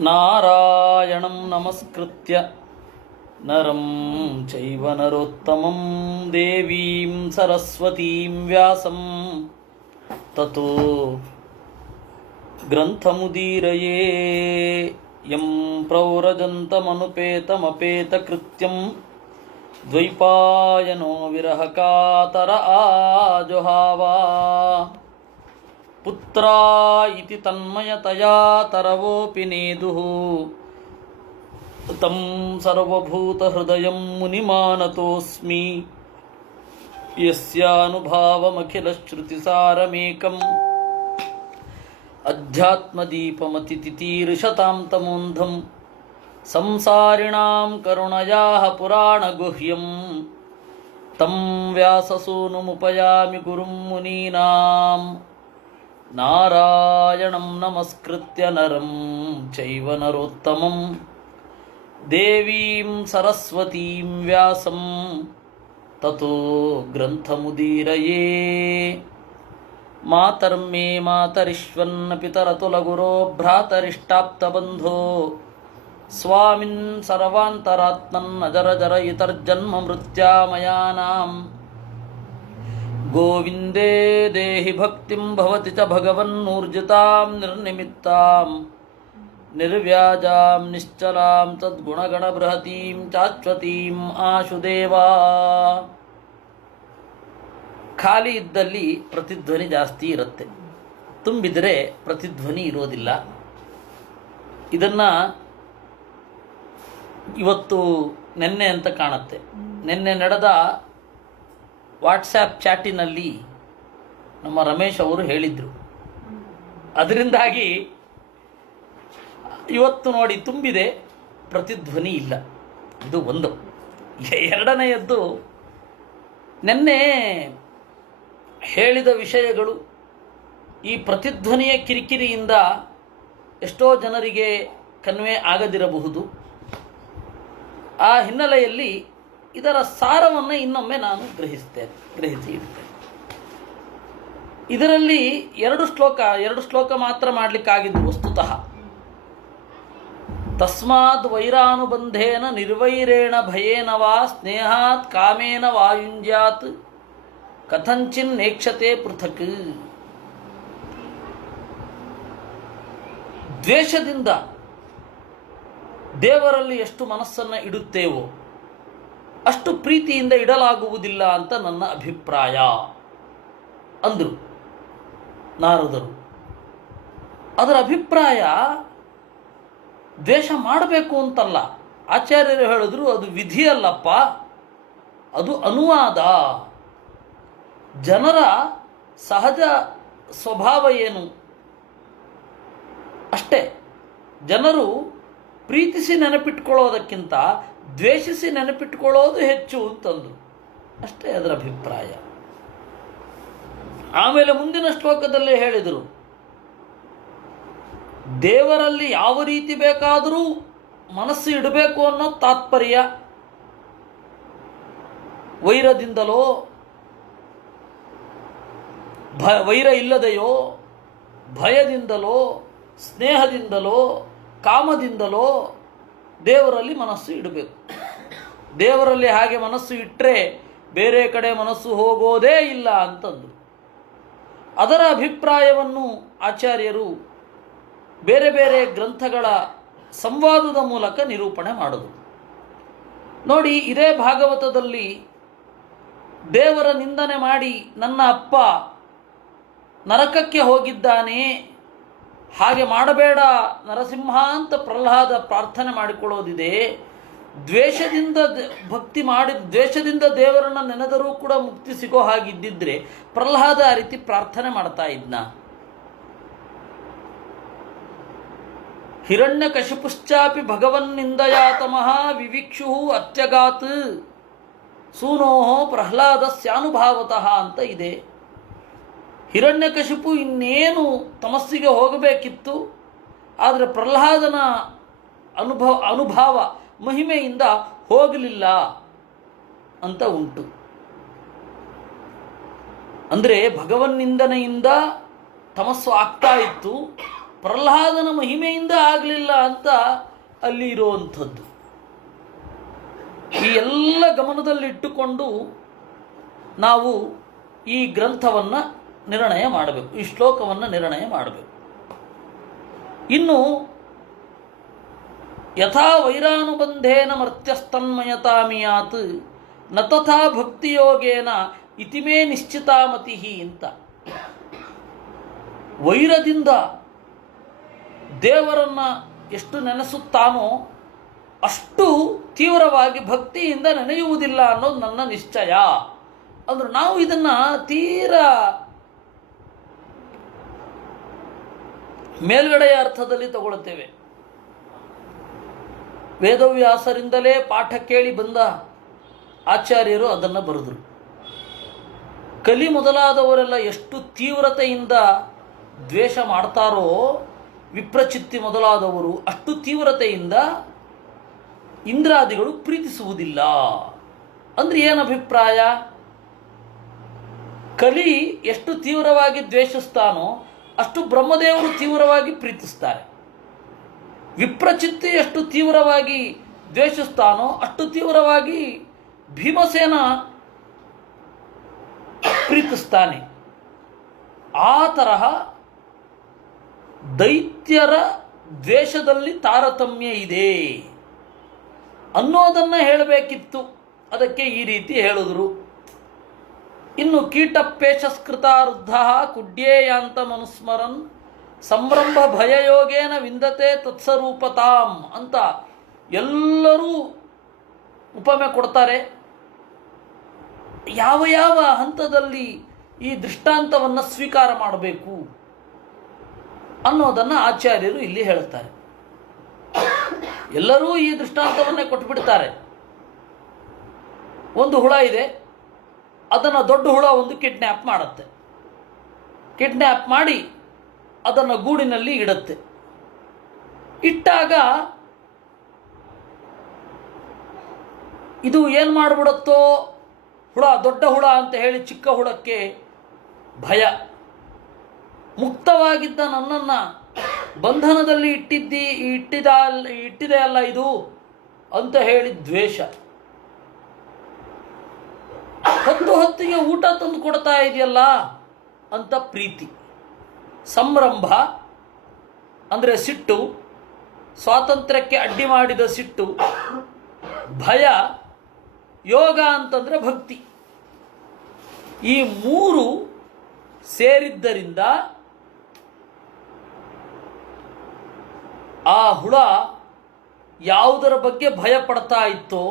ನಾರಾಯಣಂ ನಮಸ್ಕೃತ್ಯ ನರಂ ಚೈವ ನರೋತ್ತಮಂ ದೇವೀಂ ಸರಸ್ವತೀಂ ವ್ಯಾಸಂ ತತೋ ಗ್ರಂಥಮುದೀರಯೇ ಯಂ ಪ್ರವ್ರಜಂತಮನುಪೇತಮಪೇತಕೃತ್ಯಂ ದ್ವೈಪಾಯನೋ ವಿರಹಕಾತರ ಆಜುಹಾವ ಪುತ್ರ ಇತಿ ತನ್ಮಯತಯಾ ತರವೋಪಿ ನೇದುಃ ತಂ ಸರ್ವಭೂತಹೃದಯಂ ಮುನಿಮಾನತೋಸ್ಮಿ ಯಸ್ಯಾನುಭಾವಮಖಿಲಶ್ರುತಿಸಾರಮೇಕಂ ಅಧ್ಯಾತ್ಮದೀಪಮತಿತಿತೀರ್ಷತಾಂ ತಮೋಂಧಂ ಸಂಸಾರಿಣಾಂ ಕರುಣಯಾಃ ಪುರಾಣಗುಹ್ಯಂ ತಂ ವ್ಯಾಸಸೂನುಮುಪಯಾಮಿ ಗುರುಂ ಮುನೀನಾಂ ನಾರಾಯಣಂ ನಮಸ್ಕೃತ್ಯ ನರಂ ಚೈವ ನರೋತ್ತಮಂ ದೇವೀಂ ಸರಸ್ವತೀಂ ವ್ಯಾಸಂ ತತೋ ಗ್ರಂಥಮುದೀರಯೇ ಮಾತರ್ಮೇ ಮಾತರಿಶ್ವನ್ನ ಪಿತರತುಲಗುರೋ ಭ್ರಾತರಿಷ್ಟಾಪ್ತಬಂಧೋ ಸ್ವಾಮಿನ್ ಸರ್ವಾಂತರಾತ್ಮನ್ ಅಜರಜರ ಇತರ್ಜನ್ಮ ಮೃತ್ಯಾಮಯಾನಾಂ ಗೋವಿಂದೇ ದೇಹಿ ಭಕ್ತಿಂ ಭವತಿ ಚ ಭಗವನ್ನೂರ್ಜಿತಾಂ ನಿರ್ನಿಮಿತ್ತಾಂ ನಿರ್ವ್ಯಾಜಾಂ ನಿಶ್ಚಲಾಂ ತದ್ಗುಣಗಣಬೃಹತೀಂ ಚಾಶ್ವತೀಂ ಆಶುದೇವಾ. ಖಾಲಿ ಇದ್ದಲ್ಲಿ ಪ್ರತಿಧ್ವನಿ ಜಾಸ್ತಿ ಇರುತ್ತೆ, ತುಂಬಿದರೆ ಪ್ರತಿಧ್ವನಿ ಇರೋದಿಲ್ಲ. ಇದನ್ನು ಇವತ್ತು ನೆನ್ನೆ ಅಂತ ಕಾಣುತ್ತೆ. ನೆನ್ನೆ ನಡೆದ ವಾಟ್ಸ್ಯಾಪ್ ಚಾಟಿನಲ್ಲಿ ನಮ್ಮ ರಮೇಶ್ ಅವರು ಹೇಳಿದರು. ಅದರಿಂದಾಗಿ ಇವತ್ತು ನೋಡಿ ತುಂಬಿದೆ, ಪ್ರತಿಧ್ವನಿ ಇಲ್ಲ. ಇದು ಒಂದು. ಎರಡನೆಯದ್ದು, ನೆನ್ನೆ ಹೇಳಿದ ವಿಷಯಗಳು ಈ ಪ್ರತಿಧ್ವನಿಯ ಕಿರಿಕಿರಿಯಿಂದ ಎಷ್ಟೋ ಜನರಿಗೆ ಕನ್ವೆ ಆಗದಿರಬಹುದು. ಆ ಹಿನ್ನೆಲೆಯಲ್ಲಿ ಇದರ ಸಾರವನ್ನು ಇನ್ನೊಮ್ಮೆ ನಾನು ಗ್ರಹಿಸಿ ಇಡ್ತೇನೆ. ಇದರಲ್ಲಿ ಎರಡು ಶ್ಲೋಕ ಮಾತ್ರ ಮಾಡಲಿಕ್ಕಾಗಿದ್ದು ವಸ್ತುತಃ. ತಸ್ಮಾತ್ ವೈರಾನುಬಂಧೇನ ನಿರ್ವೈರೇಣ ಭಯೇನ ವಾ ಸ್ನೇಹಾತ್ ಕಾಮೇನ ವಾಯುಂಜ್ಯಾತ್ ಕಥಂಚಿನ್ ನೇಕ್ಷತೆ ಪೃಥಕ್. ದ್ವೇಷದಿಂದ ದೇವರಲ್ಲಿ ಎಷ್ಟು ಮನಸ್ಸನ್ನು ಇಡುತ್ತೇವೋ ಅಷ್ಟು ಪ್ರೀತಿಯಿಂದ ಇಡಲಾಗುವುದಿಲ್ಲ ಅಂತ ನನ್ನ ಅಭಿಪ್ರಾಯ ಅಂದರು ನಾರದರು. ಅದರ ಅಭಿಪ್ರಾಯ ದ್ವೇಷ ಮಾಡಬೇಕು ಅಂತಲ್ಲ. ಆಚಾರ್ಯರು ಹೇಳಿದ್ರು ಅದು ವಿಧಿಯಲ್ಲಪ್ಪ, ಅದು ಅನುವಾದ. ಜನರ ಸಹಜ ಸ್ವಭಾವ ಏನು ಅಷ್ಟೇ. ಜನರು ಪ್ರೀತಿಸಿ ನೆನಪಿಟ್ಕೊಳ್ಳೋದಕ್ಕಿಂತ ದ್ವೇಷಿಸಿ ನೆನಪಿಟ್ಕೊಳ್ಳೋದು ಹೆಚ್ಚು ಅಂತಂದರು. ಅಷ್ಟೇ ಅದರ ಅಭಿಪ್ರಾಯ. ಆಮೇಲೆ ಮುಂದಿನ ಶ್ಲೋಕದಲ್ಲೇ ಹೇಳಿದರು, ದೇವರಲ್ಲಿ ಯಾವ ರೀತಿ ಬೇಕಾದರೂ ಮನಸ್ಸು ಇಡಬೇಕು ಅನ್ನೋ ತಾತ್ಪರ್ಯ. ವೈರದಿಂದಲೋ ವೈರ ಇಲ್ಲದೆಯೋ, ಭಯದಿಂದಲೋ, ಸ್ನೇಹದಿಂದಲೋ, ಕಾಮದಿಂದಲೋ ದೇವರಲ್ಲಿ ಮನಸ್ಸು ಇಡಬೇಕು. ದೇವರಲ್ಲಿ ಹಾಗೆ ಮನಸ್ಸು ಇಟ್ಟರೆ ಬೇರೆ ಕಡೆ ಮನಸ್ಸು ಹೋಗೋದೇ ಇಲ್ಲ ಅಂತಂದು ಅದರ ಅಭಿಪ್ರಾಯವನ್ನು ಆಚಾರ್ಯರು ಬೇರೆ ಬೇರೆ ಗ್ರಂಥಗಳ ಸಂವಾದದ ಮೂಲಕ ನಿರೂಪಣೆ ಮಾಡಿದರು. ನೋಡಿ, ಇದೇ ಭಾಗವತದಲ್ಲಿ ದೇವರ ನಿಂದನೆ ಮಾಡಿ ನನ್ನ ಅಪ್ಪ ನರಕಕ್ಕೆ ಹೋಗಿದ್ದಾನೆ, ಹಾಗೆ ಮಾಡಬೇಡ ನರಸಿಂಹ ಅಂತ ಪ್ರಹ್ಲಾದ ಪ್ರಾರ್ಥನೆ ಮಾಡಿಕೊಳ್ಳೋದಿದೆ. ದ್ವೇಷದಿಂದ ಭಕ್ತಿ ಮಾಡಿ ದ್ವೇಷದಿಂದ ದೇವರನ್ನು ನೆನೆದರೂ ಕೂಡ ಮುಕ್ತಿ ಸಿಗೋ ಹಾಗಿದ್ದಿದ್ರೆ ಪ್ರಹ್ಲಾದ ಆ ರೀತಿ ಪ್ರಾರ್ಥನೆ ಮಾಡ್ತಾ ಇದ್ನ? ಹಿರಣ್ಯಕಶಿಪುಶ್ಚಾಪಿ ಭಗವನ್ನಿಂದಯಾತಮಃ ವಿವಿಕ್ಷು ಅತ್ಯಗಾತ್ ಸೂನೋಹೋ ಪ್ರಹ್ಲಾದಸ್ಯಾನುಭಾವತಃ ಅಂತ ಇದೆ. ಹಿರಣ್ಯಕಶಿಪು ಇನ್ನೇನು ತಮಸ್ಸಿಗೆ ಹೋಗಬೇಕಿತ್ತು, ಆದರೆ ಪ್ರಹ್ಲಾದನ ಅನುಭಾವ ಮಹಿಮೆಯಿಂದ ಹೋಗಲಿಲ್ಲ ಅಂತ ಉಂಟು. ಅಂದರೆ ಭಗವನ್ನಿಂದನೆಯಿಂದ ತಮಸ್ಸು ಆಗ್ತಾ ಇತ್ತು, ಪ್ರಹ್ಲಾದನ ಮಹಿಮೆಯಿಂದ ಆಗಲಿಲ್ಲ ಅಂತ ಅಲ್ಲಿ ಇರುವಂಥದ್ದು. ಈ ಎಲ್ಲ ಗಮನದಲ್ಲಿಟ್ಟುಕೊಂಡು ನಾವು ಈ ಗ್ರಂಥವನ್ನು ನಿರ್ಣಯ ಮಾಡಬೇಕು, ಈ ಶ್ಲೋಕವನ್ನು ನಿರ್ಣಯ ಮಾಡಬೇಕು. ಇನ್ನು ಯಥಾ ವೈರಾನುಬಂಧೇನ ಮರ್ತ್ಯಸ್ತನ್ಮಯತಾಮಿಯಾತ್ ನ ತಥಾ ಭಕ್ತಿಯೋಗೇನ ಇತಿಮೇ ನಿಶ್ಚಿತಾಮತಿ ಅಂತ. ವೈರದಿಂದ ದೇವರನ್ನು ಎಷ್ಟು ನೆನೆಸುತ್ತಾನೋ ಅಷ್ಟು ತೀವ್ರವಾಗಿ ಭಕ್ತಿಯಿಂದ ನೆನೆಯುವುದಿಲ್ಲ ಅನ್ನೋದು ನನ್ನ ನಿಶ್ಚಯ. ಅಂದ್ರೆ ನಾವು ಇದನ್ನು ತೀರಾ ಮೇಲ್ಗಡೆಯ ಅರ್ಥದಲ್ಲಿ ತಗೊಳ್ತೇವೆ. ವೇದವ್ಯಾಸರಿಂದಲೇ ಪಾಠ ಕೇಳಿ ಬಂದ ಆಚಾರ್ಯರು ಅದನ್ನು ಬರೆದರು. ಕಲಿ ಮೊದಲಾದವರೆಲ್ಲ ಎಷ್ಟು ತೀವ್ರತೆಯಿಂದ ದ್ವೇಷ ಮಾಡ್ತಾರೋ, ವಿಪ್ರಚಿತ್ತಿ ಮೊದಲಾದವರು ಅಷ್ಟು ತೀವ್ರತೆಯಿಂದ ಇಂದ್ರಾದಿಗಳು ಪ್ರೀತಿಸುವುದಿಲ್ಲ. ಅಂದ್ರೆ ಏನು ಅಭಿಪ್ರಾಯ? ಕಲಿ ಎಷ್ಟು ತೀವ್ರವಾಗಿ ದ್ವೇಷಿಸ್ತಾನೋ ಅಷ್ಟು ಬ್ರಹ್ಮದೇವರು ತೀವ್ರವಾಗಿ ಪ್ರೀತಿಸ್ತಾರೆ. ವಿಪ್ರಚಿತ್ತಿ ಎಷ್ಟು ತೀವ್ರವಾಗಿ ದ್ವೇಷಿಸ್ತಾನೋ ಅಷ್ಟು ತೀವ್ರವಾಗಿ ಭೀಮಸೇನ ಪ್ರೀತಿಸ್ತಾನೆ. ಆ ತರಹ ದೈತ್ಯರ ದ್ವೇಷದಲ್ಲಿ ತಾರತಮ್ಯ ಇದೆ ಅನ್ನೋದನ್ನು ಹೇಳಬೇಕಿತ್ತು. ಅದಕ್ಕೆ ಈ ರೀತಿ ಹೇಳಿದ್ರು. ಇನ್ನು ಕೀಟಪೇಶಸ್ಕೃತ ವೃದ್ಧ ಕುಡ್ಯೇಯಾಂತ ಮನುಸ್ಮರನ್ ಸಂರಂಭ ಭಯಯೋಗೇನ ವಿಂದತೆ ತತ್ಸರೂಪತಾಂ ಅಂತ ಎಲ್ಲರೂ ಉಪಮೆ ಕೊಡ್ತಾರೆ. ಯಾವ ಯಾವ ಹಂತದಲ್ಲಿ ಈ ದೃಷ್ಟಾಂತವನ್ನು ಸ್ವೀಕಾರ ಮಾಡಬೇಕು ಅನ್ನೋದನ್ನು ಆಚಾರ್ಯರು ಇಲ್ಲಿ ಹೇಳುತ್ತಾರೆ. ಎಲ್ಲರೂ ಈ ದೃಷ್ಟಾಂತವನ್ನೇ ಕೊಟ್ಟುಬಿಡ್ತಾರೆ. ಒಂದು ಹುಳ ಇದೆ, ಅದನ್ನು ದೊಡ್ಡ ಹುಳ ಒಂದು ಕಿಡ್ನ್ಯಾಪ್ ಮಾಡುತ್ತೆ. ಕಿಡ್ನ್ಯಾಪ್ ಮಾಡಿ ಅದನ್ನು ಗೂಡಿನಲ್ಲಿ ಇಡುತ್ತೆ. ಇಟ್ಟಾಗ ಇದು ಏನು ಮಾಡಿಬಿಡುತ್ತೋ ಹುಳ, ದೊಡ್ಡ ಹುಳ ಅಂತ ಹೇಳಿ ಚಿಕ್ಕ ಹುಳಕ್ಕೆ ಭಯ. ಮುಕ್ತವಾಗಿದ್ದ ನನ್ನನ್ನು ಬಂಧನದಲ್ಲಿ ಇಟ್ಟಿದೆ ಅಲ್ಲ ಇದು ಅಂತ ಹೇಳಿ ದ್ವೇಷ. ಹೊತ್ತಿಗೆ ಊಟ ತಂದು ಕೊಡ್ತಾ ಇದೆಯಲ್ಲ ಅಂತ ಪ್ರೀತಿ. ಸಂರಂಭ ಅಂದರೆ ಸಿಟ್ಟು, ಸ್ವಾತಂತ್ರ್ಯಕ್ಕೆ ಅಡ್ಡಿ ಮಾಡಿದ ಸಿಟ್ಟು. ಭಯ, ಯೋಗ ಅಂತಂದರೆ ಭಕ್ತಿ. ಈ ಮೂರು ಸೇರಿದ್ದರಿಂದ ಆ ಹುಳ ಯಾವುದರ ಬಗ್ಗೆ ಭಯ ಪಡ್ತಾ ಇತ್ತೋ,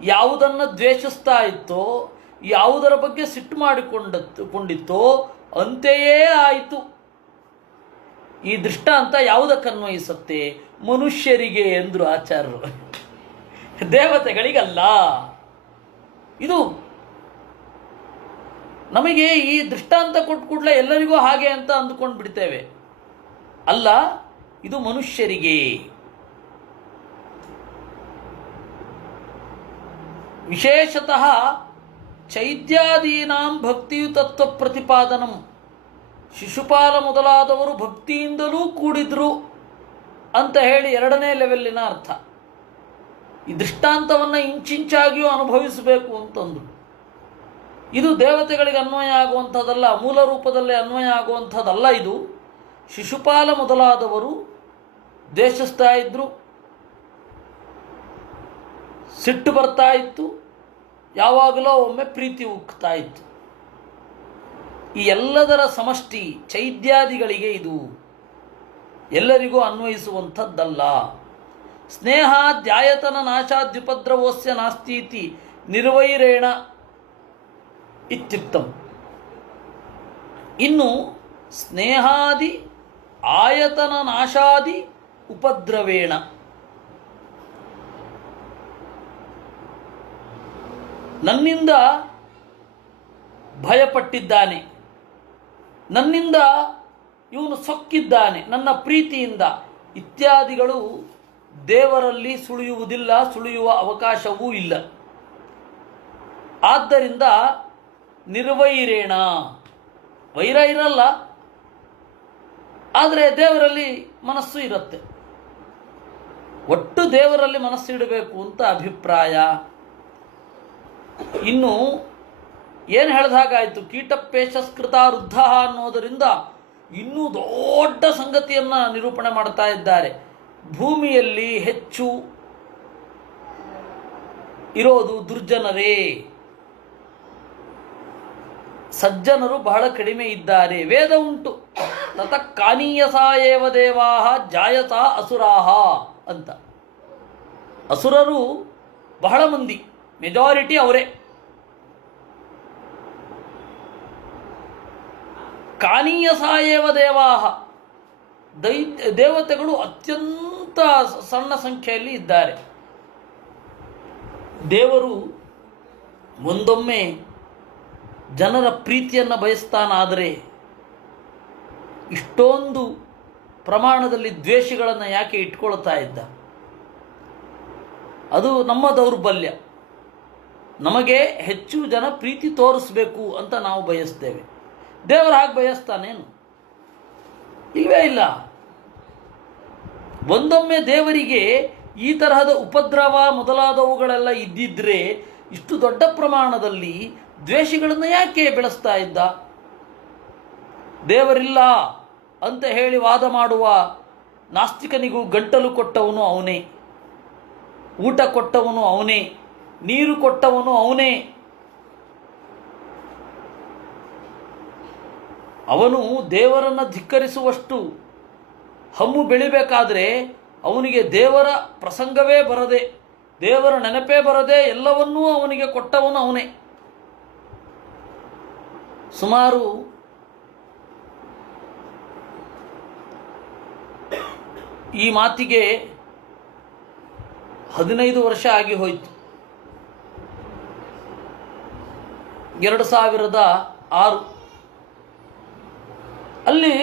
ಯಾವುದನ್ನು ದ್ವೇಷಿಸ್ತಾ ಇತ್ತೋ, ಯಾವುದರ ಬಗ್ಗೆ ಸಿಟ್ಟು ಮಾಡಿಕೊಂಡಿತ್ತೋ ಅಂತೆಯೇ ಆಯಿತು. ಈ ದೃಷ್ಟಾಂತ ಯಾವುದಕ್ಕನ್ವಯಿಸುತ್ತೆ? ಮನುಷ್ಯರಿಗೆ ಎಂದರು ಆಚಾರ್ಯರು, ದೇವತೆಗಳಿಗಲ್ಲ. ಇದು ನಮಗೆ ಈ ದೃಷ್ಟಾಂತ ಕೊಟ್ಟು ಕೂಡಲೇ ಎಲ್ಲರಿಗೂ ಹಾಗೆ ಅಂತ ಅಂದುಕೊಂಡು ಬಿಡ್ತೇವೆ. ಅಲ್ಲ, ಇದು ಮನುಷ್ಯರಿಗೆ. ವಿಶೇಷತಃ ಚೈತ್ಯಾದೀನಾಂ ಭಕ್ತಿಯುತತ್ವ ಪ್ರತಿಪಾದನಂ. ಶಿಶುಪಾಲ ಮೊದಲಾದವರು ಭಕ್ತಿಯಿಂದಲೂ ಕೂಡಿದ್ರು ಅಂತ ಹೇಳಿ ಎರಡನೇ ಲೆವೆಲ್ಲಿನ ಅರ್ಥ. ಈ ದೃಷ್ಟಾಂತವನ್ನು ಇಂಚಿಂಚಾಗಿಯೂ ಅನುಭವಿಸಬೇಕು ಅಂತಂದರು. ಇದು ದೇವತೆಗಳಿಗೆ ಅನ್ವಯ ಆಗುವಂಥದ್ದಲ್ಲ, ಮೂಲ ರೂಪದಲ್ಲೇ ಅನ್ವಯ ಆಗುವಂಥದ್ದಲ್ಲ. ಇದು ಶಿಶುಪಾಲ ಮೊದಲಾದವರು ದ್ವೇಷಿಸ್ತಾ ಇದ್ರು, ಸಿಟ್ಟು ಬರ್ತಾ ಇತ್ತು, ಯಾವಾಗಲೂ ಒಮ್ಮೆ ಪ್ರೀತಿ ಉಕ್ತಾ ಇತ್ತು. ಈ ಎಲ್ಲದರ ಸಮಷ್ಟಿ ಚೈದ್ಯಾದಿಗಳಿಗೆ ಇದು ಎಲ್ಲರಿಗೂ ಅನ್ವಯಿಸುವಂಥದ್ದಲ್ಲ. ಸ್ನೇಹಾದ್ಯಾಯತನ ನಾಶಾದ್ಯುಪದ್ರವೋಸ್ಯ ನಾಸ್ತೀತಿ ನಿರ್ವೈರೇಣ ಇತ್ಯುಕ್ತಂ. ಇನ್ನು ಸ್ನೇಹಾದಿ ಆಯತನ ನಾಶಾದಿ ಉಪದ್ರವೇಣ, ನನ್ನಿಂದ ಭಯಪಟ್ಟಿದ್ದಾನೆ, ನನ್ನಿಂದ ಇವನು ಸೊಕ್ಕಿದ್ದಾನೆ, ನನ್ನ ಪ್ರೀತಿಯಿಂದ ಇತ್ಯಾದಿಗಳು ದೇವರಲ್ಲಿ ಸುಳಿಯುವುದಿಲ್ಲ, ಸುಳಿಯುವ ಅವಕಾಶವೂ ಇಲ್ಲ. ಆದ್ದರಿಂದ ನಿರ್ವೈರೇಣ, ವೈರ ಇರಲ್ಲ, ಆದರೆ ದೇವರಲ್ಲಿ ಮನಸ್ಸು ಇರುತ್ತೆ. ಒಟ್ಟು ದೇವರಲ್ಲಿ ಮನಸ್ಸಿಡಬೇಕು ಅಂತ ಅಭಿಪ್ರಾಯ. ಇನ್ನು ಏನು ಹೇಳಿದ ಹಾಗಾಯಿತು, ಕೀಟಪೇಶಸ್ಕೃತ ವೃದ್ಧ ಅನ್ನೋದರಿಂದ ಇನ್ನೂ ದೊಡ್ಡ ಸಂಗತಿಯನ್ನು ನಿರೂಪಣೆ ಮಾಡ್ತಾ ಇದ್ದಾರೆ. ಭೂಮಿಯಲ್ಲಿ ಹೆಚ್ಚು ಇರೋದು ದುರ್ಜನರೇ, ಸಜ್ಜನರು ಬಹಳ ಕಡಿಮೆ ಇದ್ದಾರೆ. ವೇದ ಉಂಟು, ತತಃ ಕಾನೀಯಸಾ ಏವ ದೇವಾಹ ಜಾಯತಾ ಅಸುರಾಹ ಅಂತ. ಅಸುರರು ಬಹಳ ಮಂದಿ, ಮೆಜಾರಿಟಿ ಅವರೇ. ಕಾನೀಯಸಾ ಏವ ದೇವಾಹ, ದೇವತೆಗಳು ಅತ್ಯಂತ ಸಣ್ಣ ಸಂಖ್ಯೆಯಲ್ಲಿ ಇದ್ದಾರೆ. ದೇವರು ಒಂದೊಮ್ಮೆ ಜನರ ಪ್ರೀತಿಯನ್ನು ಬಯಸ್ತಾನಾದರೆ ಇಷ್ಟೊಂದು ಪ್ರಮಾಣದಲ್ಲಿ ದ್ವೇಷಗಳನ್ನು ಯಾಕೆ ಇಟ್ಕೊಳ್ತಾ ಇದ್ದ? ಅದು ನಮ್ಮ ದೌರ್ಬಲ್ಯ. ನಮಗೆ ಹೆಚ್ಚು ಜನ ಪ್ರೀತಿ ತೋರಿಸ್ಬೇಕು ಅಂತ ನಾವು ಬಯಸ್ತೇವೆ. ದೇವರು ಹಾಗೆ ಬಯಸ್ತಾನೇನು? ಇಲ್ಲವೇ ಇಲ್ಲ. ಒಂದೊಮ್ಮೆ ದೇವರಿಗೆ ಈ ತರಹದ ಉಪದ್ರವ ಮೊದಲಾದವುಗಳೆಲ್ಲ ಇದ್ದಿದ್ರೆ ಇಷ್ಟು ದೊಡ್ಡ ಪ್ರಮಾಣದಲ್ಲಿ ದ್ವೇಷಗಳನ್ನು ಯಾಕೆ ಬೆಳೆಸ್ತಾ ಇದ್ದ? ದೇವರಿಲ್ಲ ಅಂತ ಹೇಳಿ ವಾದ ಮಾಡುವ ನಾಸ್ತಿಕನಿಗೂ ಗಂಟಲು ಕೊಟ್ಟವನು ಅವನೇ, ಊಟ ಕೊಟ್ಟವನು ಅವನೇ, ನೀರು ಕೊಟ್ಟವನು ಅವನೇ. ಅವನು ದೇವರನ್ನು ಧಿಕ್ಕರಿಸುವಷ್ಟು ಹಮ್ಮು ಬೆಳಿಬೇಕಾದ್ರೆ ಅವನಿಗೆ ದೇವರ ಪ್ರಸಂಗವೇ ಬರದೆ, ದೇವರ ನೆನಪೇ ಬರದೆ ಎಲ್ಲವನ್ನೂ ಅವನಿಗೆ ಕೊಟ್ಟವನು ಅವನೇ. ಸುಮಾರು ಈ ಮಾತಿಗೆ 15 ವರ್ಷ ಆಗಿ ಹೋಯಿತು. 2006 ಅಲ್ಲಿ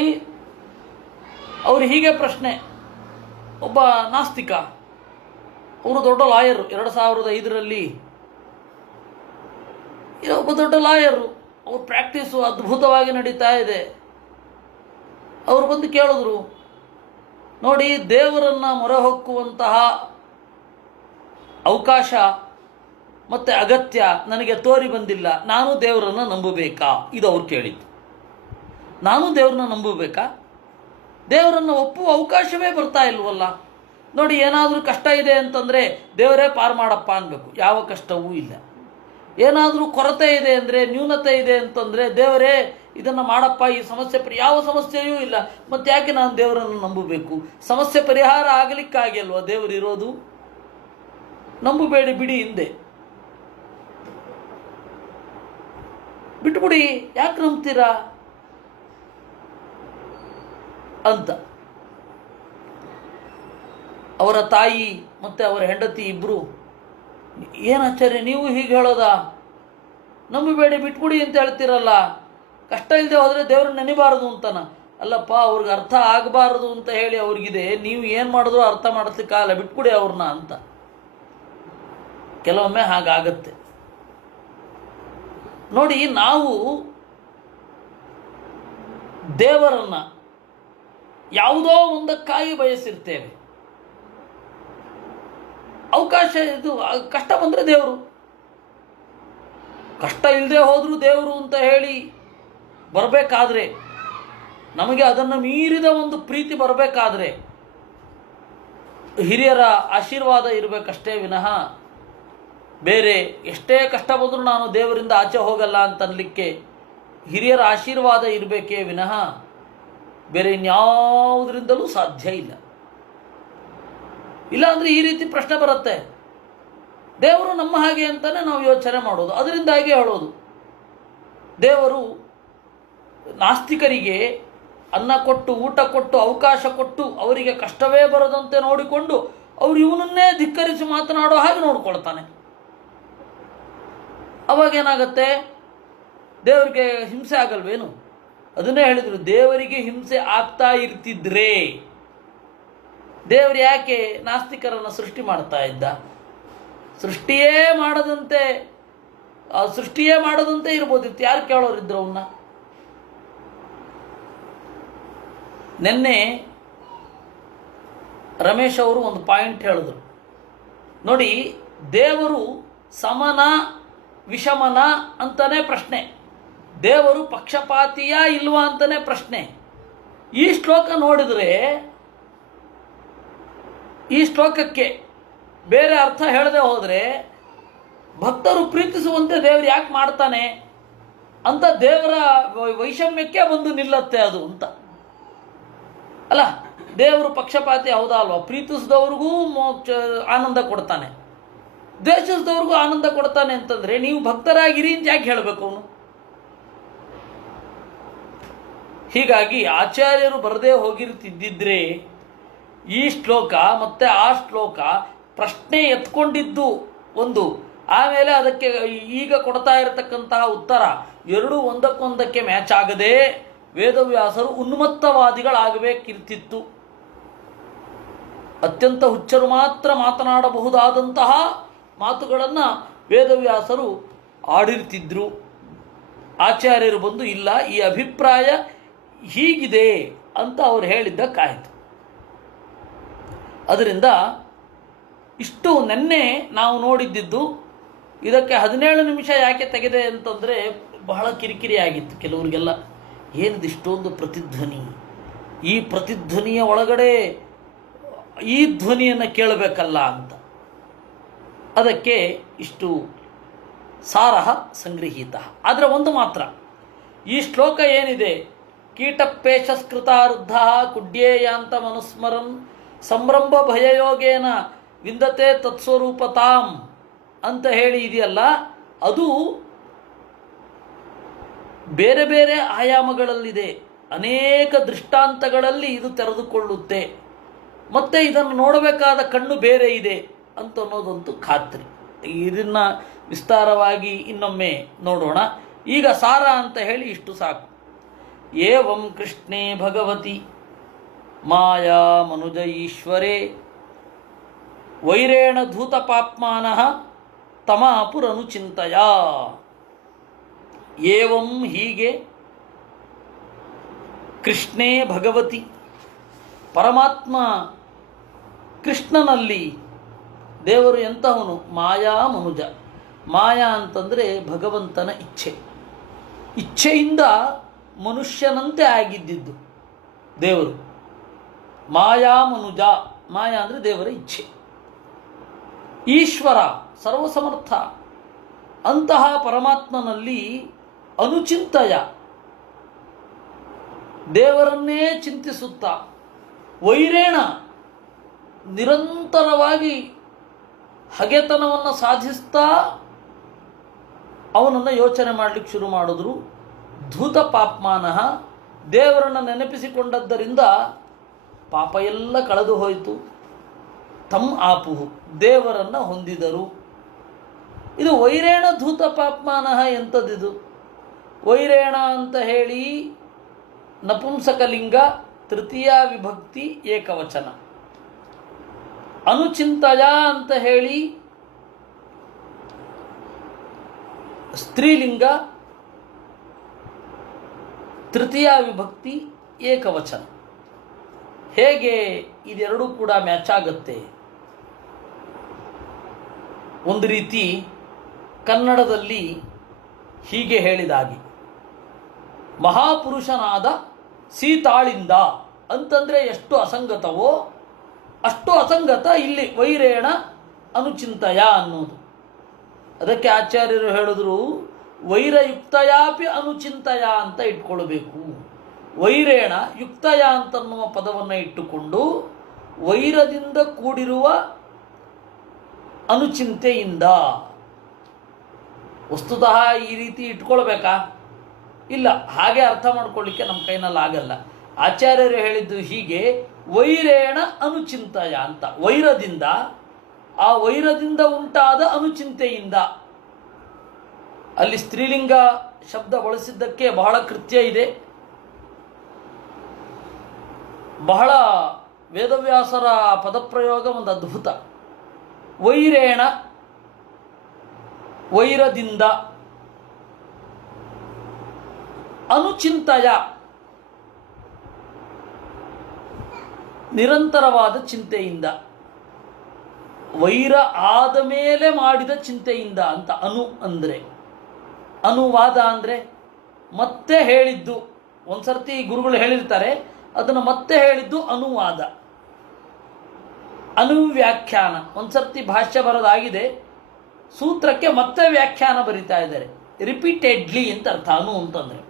ಅವರು ಹೀಗೆ ಪ್ರಶ್ನೆ, ಒಬ್ಬ ನಾಸ್ತಿಕ, ಅವರು ದೊಡ್ಡ ಲಾಯರು, 2005ರಲ್ಲಿ ಒಬ್ಬ ದೊಡ್ಡ ಲಾಯರು, ಅವ್ರ ಪ್ರಾಕ್ಟೀಸು ಅದ್ಭುತವಾಗಿ ನಡೀತಾ ಇದೆ. ಅವರು ಬಂದು ಕೇಳಿದ್ರು, ನೋಡಿ, ದೇವರನ್ನು ಮೊರೆ ಹೊಕ್ಕುವಂತಹ ಅವಕಾಶ ಮತ್ತು ಅಗತ್ಯ ನನಗೆ ತೋರಿ ಬಂದಿಲ್ಲ, ನಾನು ದೇವರನ್ನು ನಂಬಬೇಕಾ? ಇದು ಅವ್ರು ಕೇಳಿದ್ದು. ನಾನು ದೇವರನ್ನ ನಂಬಬೇಕಾ? ದೇವರನ್ನು ಒಪ್ಪುವ ಅವಕಾಶವೇ ಬರ್ತಾ ಇಲ್ವಲ್ಲ. ನೋಡಿ, ಏನಾದರೂ ಕಷ್ಟ ಇದೆ ಅಂತಂದರೆ ದೇವರೇ ಪಾರು ಮಾಡಪ್ಪ ಅನ್ಬೇಕು, ಯಾವ ಕಷ್ಟವೂ ಇಲ್ಲ. ಏನಾದರೂ ಕೊರತೆ ಇದೆ ಅಂದರೆ, ನ್ಯೂನತೆ ಇದೆ ಅಂತಂದರೆ ದೇವರೇ ಇದನ್ನು ಮಾಡಪ್ಪ, ಈ ಸಮಸ್ಯೆ ಯಾವ ಸಮಸ್ಯೆಯೂ ಇಲ್ಲ, ಮತ್ತು ಯಾಕೆ ನಾನು ದೇವರನ್ನು ನಂಬಬೇಕು? ಸಮಸ್ಯೆ ಪರಿಹಾರ ಆಗಲಿಕ್ಕಾಗಿ ಅಲ್ವಾ ದೇವರಿರೋದು? ನಂಬಬೇಡಿ, ಬಿಡಿ, ಹಿಂದೆ ಬಿಟ್ಬಿಡಿ, ಯಾಕೆ ನಂಬ್ತೀರಾ ಅಂತ. ಅವರ ತಾಯಿ ಮತ್ತು ಅವರ ಹೆಂಡತಿ ಇಬ್ಬರು, ಏನು ಆಚಾರ್ಯ ನೀವು ಹೀಗೆ ಹೇಳೋದಾ? ನಂಬಬೇಡಿ, ಬಿಟ್ಬಿಡಿ ಅಂತ ಹೇಳ್ತೀರಲ್ಲ, ಕಷ್ಟ ಇಲ್ಲದೆ ಹೋದರೆ ದೇವ್ರನ್ನ ನೆನಿಬಾರದು ಅಂತನ. ಅಲ್ಲಪ್ಪ, ಅವ್ರಿಗೆ ಅರ್ಥ ಆಗಬಾರದು ಅಂತ ಹೇಳಿ ಅವ್ರಿಗಿದೆ, ನೀವು ಏನು ಮಾಡಿದ್ರು ಅರ್ಥ ಮಾಡಿಸ್ಲಿಕ್ಕಾಗಲ್ಲ, ಬಿಟ್ಬಿಡಿ ಅವ್ರನ್ನ ಅಂತ. ಕೆಲವೊಮ್ಮೆ ಹಾಗಾಗತ್ತೆ ನೋಡಿ. ನಾವು ದೇವರನ್ನ ಯಾವುದೋ ಒಂದಕ್ಕಾಗಿ ಬಯಸಿರ್ತೇವೆ. ಅವಕಾಶ ಇದು ಕಷ್ಟ ಬಂದರೆ ದೇವರು, ಕಷ್ಟ ಇಲ್ಲದೆ ಹೋದರೂ ದೇವರು ಅಂತ ಹೇಳಿ ಬರಬೇಕಾದ್ರೆ, ನಮಗೆ ಅದನ್ನು ಮೀರಿದ ಒಂದು ಪ್ರೀತಿ ಬರಬೇಕಾದ್ರೆ ಹಿರಿಯರ ಆಶೀರ್ವಾದ ಇರಬೇಕಷ್ಟೇ ವಿನಃ ಬೇರೆ ಎಷ್ಟೇ ಕಷ್ಟ ಬಂದರೂ ನಾನು ದೇವರಿಂದ ಆಚೆ ಹೋಗಲ್ಲ ಅಂತನ್ಲಿಕ್ಕೆ ಹಿರಿಯರ ಆಶೀರ್ವಾದ ಇರಬೇಕೇ ವಿನಃ ಬೇರೆ ಇನ್ಯಾವುದರಿಂದಲೂ ಸಾಧ್ಯ ಇಲ್ಲ. ಇಲ್ಲಾಂದರೆ ಈ ರೀತಿ ಪ್ರಶ್ನೆ ಬರುತ್ತೆ, ದೇವರು ನಮ್ಮ ಹಾಗೆ ಅಂತಲೇ ನಾವು ಯೋಚನೆ ಮಾಡೋದು. ಅದರಿಂದಾಗಿ ಹೇಳೋದು, ದೇವರು ನಾಸ್ತಿಕರಿಗೆ ಅನ್ನ ಕೊಟ್ಟು, ಊಟ ಕೊಟ್ಟು, ಅವಕಾಶ ಕೊಟ್ಟು, ಅವರಿಗೆ ಕಷ್ಟವೇ ಬರದಂತೆ ನೋಡಿಕೊಂಡು ಅವರು ಇವನನ್ನೇ ಧಿಕ್ಕರಿಸಿ ಮಾತನಾಡೋ ಹಾಗೆ ನೋಡ್ಕೊಳ್ತಾನೆ. ಅವಾಗೇನಾಗತ್ತೆ? ದೇವರಿಗೆ ಹಿಂಸೆ ಆಗಲ್ವೇನು? ಅದನ್ನೇ ಹೇಳಿದರು, ದೇವರಿಗೆ ಹಿಂಸೆ ಆಗ್ತಾ ಇರ್ತಿದ್ರೆ ದೇವರು ಯಾಕೆ ನಾಸ್ತಿಕರನ್ನು ಸೃಷ್ಟಿ ಮಾಡ್ತಾ ಇದ್ದ? ಸೃಷ್ಟಿಯೇ ಮಾಡದಂತೆ ಇರ್ಬೋದಿತ್ತು, ಯಾರು ಕೇಳೋರಿದ್ರು ಅವನ್ನ? ನಿನ್ನೆ ರಮೇಶ್ ಅವರು ಒಂದು ಪಾಯಿಂಟ್ ಹೇಳಿದ್ರು ನೋಡಿ, ದೇವರು ಸಮನ ವಿಷಮನ ಅಂತಲೇ ಪ್ರಶ್ನೆ, ದೇವರು ಪಕ್ಷಪಾತಿಯ ಇಲ್ವಾ ಅಂತಲೇ ಪ್ರಶ್ನೆ. ಈ ಶ್ಲೋಕ ನೋಡಿದರೆ ಈ ಶ್ಲೋಕಕ್ಕೆ ಬೇರೆ ಅರ್ಥ ಹೇಳದೆ ಹೋದರೆ ಭಕ್ತರು ಪ್ರೀತಿಸುವಂತೆ ದೇವರು ಯಾಕೆ ಮಾಡ್ತಾನೆ ಅಂತ ದೇವರ ವೈಷಮ್ಯಕ್ಕೆ ಬಂದು ನಿಲ್ಲತ್ತೆ ಅದು ಅಂತ ಅಲ್ಲ. ದೇವರು ಪಕ್ಷಪಾತಿ ಹೌದಾ ಅಲ್ವಾ? ಪ್ರೀತಿಸಿದವ್ರಿಗೂ ಆನಂದ ಕೊಡ್ತಾನೆ, ದ್ವೇಷಿಸಿದವ್ರಿಗೂ ಆನಂದ ಕೊಡ್ತಾನೆ ಅಂತಂದರೆ ನೀವು ಭಕ್ತರಾಗಿರಿ ಅಂತ ಯಾಕೆ ಹೇಳಬೇಕು ಅವನು? ಹೀಗಾಗಿ ಆಚಾರ್ಯರು ಬರದೇ ಹೋಗಿರ್ತಿದ್ದಿದ್ರೆ ಈ ಶ್ಲೋಕ ಮತ್ತು ಆ ಶ್ಲೋಕ ಪ್ರಶ್ನೆ ಎತ್ಕೊಂಡಿದ್ದು ಒಂದು, ಆಮೇಲೆ ಅದಕ್ಕೆ ಈಗ ಕೊಡ್ತಾ ಇರತಕ್ಕಂತಹ ಉತ್ತರ ಎರಡೂ ಒಂದಕ್ಕೊಂದಕ್ಕೆ ಮ್ಯಾಚ್ ಆಗದೆ ವೇದವ್ಯಾಸರು ಉನ್ಮತ್ತವಾದಿಗಳಾಗಬೇಕಿರ್ತಿತ್ತು. ಅತ್ಯಂತ ಹುಚ್ಚರು ಮಾತ್ರ ಮಾತನಾಡಬಹುದಾದಂತಹ ಮಾತುಗಳನ್ನು ವೇದವ್ಯಾಸರು ಆಡಿರ್ತಿದ್ರು. ಆಚಾರ್ಯರು ಬಂದು ಇಲ್ಲ, ಈ ಅಭಿಪ್ರಾಯ ಹೀಗಿದೆ ಅಂತ ಅವರು ಹೇಳಿದ್ದಕ್ಕಾಯಿತು. ಅದರಿಂದ ಇಷ್ಟು ನಿನ್ನೆ ನಾವು ನೋಡಿದ್ದಿದ್ದು. ಇದಕ್ಕೆ 17 ನಿಮಿಷ ಯಾಕೆ ತೆಗೆದೆ ಅಂತಂದರೆ ಬಹಳ ಕಿರಿಕಿರಿ ಆಗಿತ್ತು ಕೆಲವರಿಗೆಲ್ಲ. ಏನಿದು ಇಷ್ಟೊಂದು ಪ್ರತಿಧ್ವನಿ, ಈ ಪ್ರತಿಧ್ವನಿಯ ಒಳಗಡೆ ಈ ಧ್ವನಿಯನ್ನು ಕೇಳಬೇಕಲ್ಲ ಅಂತ. ಅದಕ್ಕೆ ಇಷ್ಟು ಸಾರಹ ಸಂಗೃಹೀತ. ಆದರೆ ಒಂದು ಮಾತ್ರ, ಈ ಶ್ಲೋಕ ಏನಿದೆ, ಕೀಟಪೇಶಸ್ಕೃತಾರುದ್ಧ ಕುಡ್ಯೇಯಾಂತ ಮನುಸ್ಮರನ್ ಸಂರಂಭ ಭಯಯೋಗೇನ ವಿಂದತೆ ತತ್ಸ್ವರೂಪತಾಂ ಅಂತ ಹೇಳಿ ಇದೆಯಲ್ಲ, ಅದು ಬೇರೆ ಬೇರೆ ಆಯಾಮಗಳಲ್ಲಿದೆ, ಅನೇಕ ದೃಷ್ಟಾಂತಗಳಲ್ಲಿ ಇದು ತೆರೆದುಕೊಳ್ಳುತ್ತೆ, ಮತ್ತು ಇದನ್ನು ನೋಡಬೇಕಾದ ಕಣ್ಣು ಬೇರೆ ಇದೆ ಅಂತ ಅನ್ನೋದಂತೂ ಖಾತ್ರಿ. ಇದನ್ನು ವಿಸ್ತಾರವಾಗಿ ಇನ್ನೊಮ್ಮೆ ನೋಡೋಣ. ಈಗ ಸಾರ ಅಂತ ಹೇಳಿ ಇಷ್ಟು ಸಾಕು. ಏವಂ ಕೃಷ್ಣೇ ಭಗವತಿ ಮಾಯಾ ಮನುಜ ಈಶ್ವರೇ ವೈರೇಣ ಧೂತ ಪಾಪ್ಮಾನಃ ತಮಾಪುರನುಚಿಂತಯ. ಏವಂ ಹೀಗೆ, ಕೃಷ್ಣೇ ಭಗವತಿ ಪರಮಾತ್ಮ ಕೃಷ್ಣನಲ್ಲಿ, ದೇವರು ಎಂತಹವನು? ಮಾಯಾ ಮನುಜ. ಮಾಯಾ ಅಂತಂದರೆ ಭಗವಂತನ ಇಚ್ಛೆ, ಇಚ್ಛೆಯಿಂದ ಮನುಷ್ಯನಂತೆ ಆಗಿದ್ದಿದ್ದು ದೇವರು. ಮಾಯಾ ಮನುಜ, ಮಾಯಾ ಅಂದರೆ ದೇವರ ಇಚ್ಛೆ. ಈಶ್ವರ ಸರ್ವಸಮರ್ಥ, ಅಂತಹ ಪರಮಾತ್ಮನಲ್ಲಿ ಅನುಚಿಂತಯ, ದೇವರನ್ನೇ ಚಿಂತಿಸುತ್ತಾ, ವೈರೇಣ ನಿರಂತರವಾಗಿ ಹಗೆತನವನ್ನು ಸಾಧಿಸ್ತಾ ಅವನನ್ನು ಯೋಚನೆ ಮಾಡಲಿಕ್ಕೆ ಶುರು ಮಾಡಿದ್ರು. ಧೂತ ಪಾಪ್ಮಾನಃ, ದೇವರನ್ನು ನೆನಪಿಸಿಕೊಂಡದ್ದರಿಂದ ಪಾಪ ಎಲ್ಲ ಕಳೆದು ಹೋಯಿತು. ತಮ್ ಆಪುಹು, ದೇವರನ್ನು ಹೊಂದಿದರು. ಇದು ವೈರೇಣ ಧೂತ ಪಾಪ್ಮಾನಃ ಎಂಥದ್ದಿದು? ವೈರೇಣ ಅಂತ ಹೇಳಿ ನಪುಂಸಕಲಿಂಗ, ತೃತೀಯ ವಿಭಕ್ತಿ ಏಕವಚನ. ಅನುಚಿಂತಯ ಅಂತ ಹೇಳಿ ಸ್ತ್ರೀಲಿಂಗ, ತೃತೀಯ ವಿಭಕ್ತಿ ಏಕವಚನ. ಹೇಗೆ ಇದೆರಡೂ ಕೂಡ ಮ್ಯಾಚ್ ಆಗುತ್ತೆ? ಒಂದು ರೀತಿ ಕನ್ನಡದಲ್ಲಿ ಹೀಗೆ ಹೇಳಿದಾಗೆ, ಮಹಾಪುರುಷನಾದ ಸೀತಾಳಿಂದ ಅಂತಂದರೆ ಎಷ್ಟು ಅಸಂಗತವೋ ಅಷ್ಟು ಅಸಂಗತ ಇಲ್ಲಿ ವೈರೇಣ ಅನುಚಿಂತಯ ಅನ್ನೋದು. ಅದಕ್ಕೆ ಆಚಾರ್ಯರು ಹೇಳಿದ್ರು, ವೈರಯುಕ್ತಯಾಪಿ ಅನುಚಿಂತಯ ಅಂತ ಇಟ್ಕೊಳ್ಬೇಕು. ವೈರೇಣ ಯುಕ್ತಯ ಅಂತನ್ನುವ ಪದವನ್ನು ಇಟ್ಟುಕೊಂಡು ವೈರದಿಂದ ಕೂಡಿರುವ ಅನುಚಿಂತೆಯಿಂದ. ವಸ್ತುತಃ ಈ ರೀತಿ ಇಟ್ಕೊಳ್ಬೇಕಾ? ಇಲ್ಲ, ಹಾಗೆ ಅರ್ಥ ಮಾಡ್ಕೊಳ್ಳಿಕ್ಕೆ ನಮ್ಮ ಕೈನಲ್ಲಿ ಆಗಲ್ಲ. ಆಚಾರ್ಯರು ಹೇಳಿದ್ದು ಹೀಗೆ, ವೈರೇಣ ಅನುಚಿಂತಯ ಅಂತ. ವೈರದಿಂದ, ಆ ವೈರದಿಂದ ಉಂಟಾದ ಅನುಚಿಂತೆಯಿಂದ. ಅಲ್ಲಿ ಸ್ತ್ರೀಲಿಂಗ ಶಬ್ದ ಬಳಸಿದ್ದಕ್ಕೆ ಬಹಳ ಕೃತ್ಯ ಇದೆ. ಬಹಳ ವೇದವ್ಯಾಸರ ಪದಪ್ರಯೋಗ ಒಂದು ಅದ್ಭುತ. ವೈರೇಣ, ವೈರದಿಂದ, ಅನುಚಿಂತಯ ನಿರಂತರವಾದ ಚಿಂತೆಯಿಂದ, ವೈರ ಆದ ಮೇಲೆ ಮಾಡಿದ ಚಿಂತೆಯಿಂದ ಅಂತ ಅಂದರೆ. ಅನುವಾದ ಅಂದರೆ ಮತ್ತೆ ಹೇಳಿದ್ದು, ಒಂದು ಸರ್ತಿ ಗುರುಗಳು ಹೇಳಿರ್ತಾರೆ, ಅದನ್ನು ಮತ್ತೆ ಹೇಳಿದ್ದು ಅನುವಾದ. ಅನುವ್ಯಾಖ್ಯಾನ, ಒಂದು ಸರ್ತಿ ಭಾಷ್ಯ ಬರೋದಾಗಿದೆ, ಸೂತ್ರಕ್ಕೆ ಮತ್ತೆ ವ್ಯಾಖ್ಯಾನ ಬರಿತಾ ಇದ್ದಾರೆ, ರಿಪೀಟೆಡ್ಲಿ ಅಂತ ಅರ್ಥ. ಅಂತಂದರೆ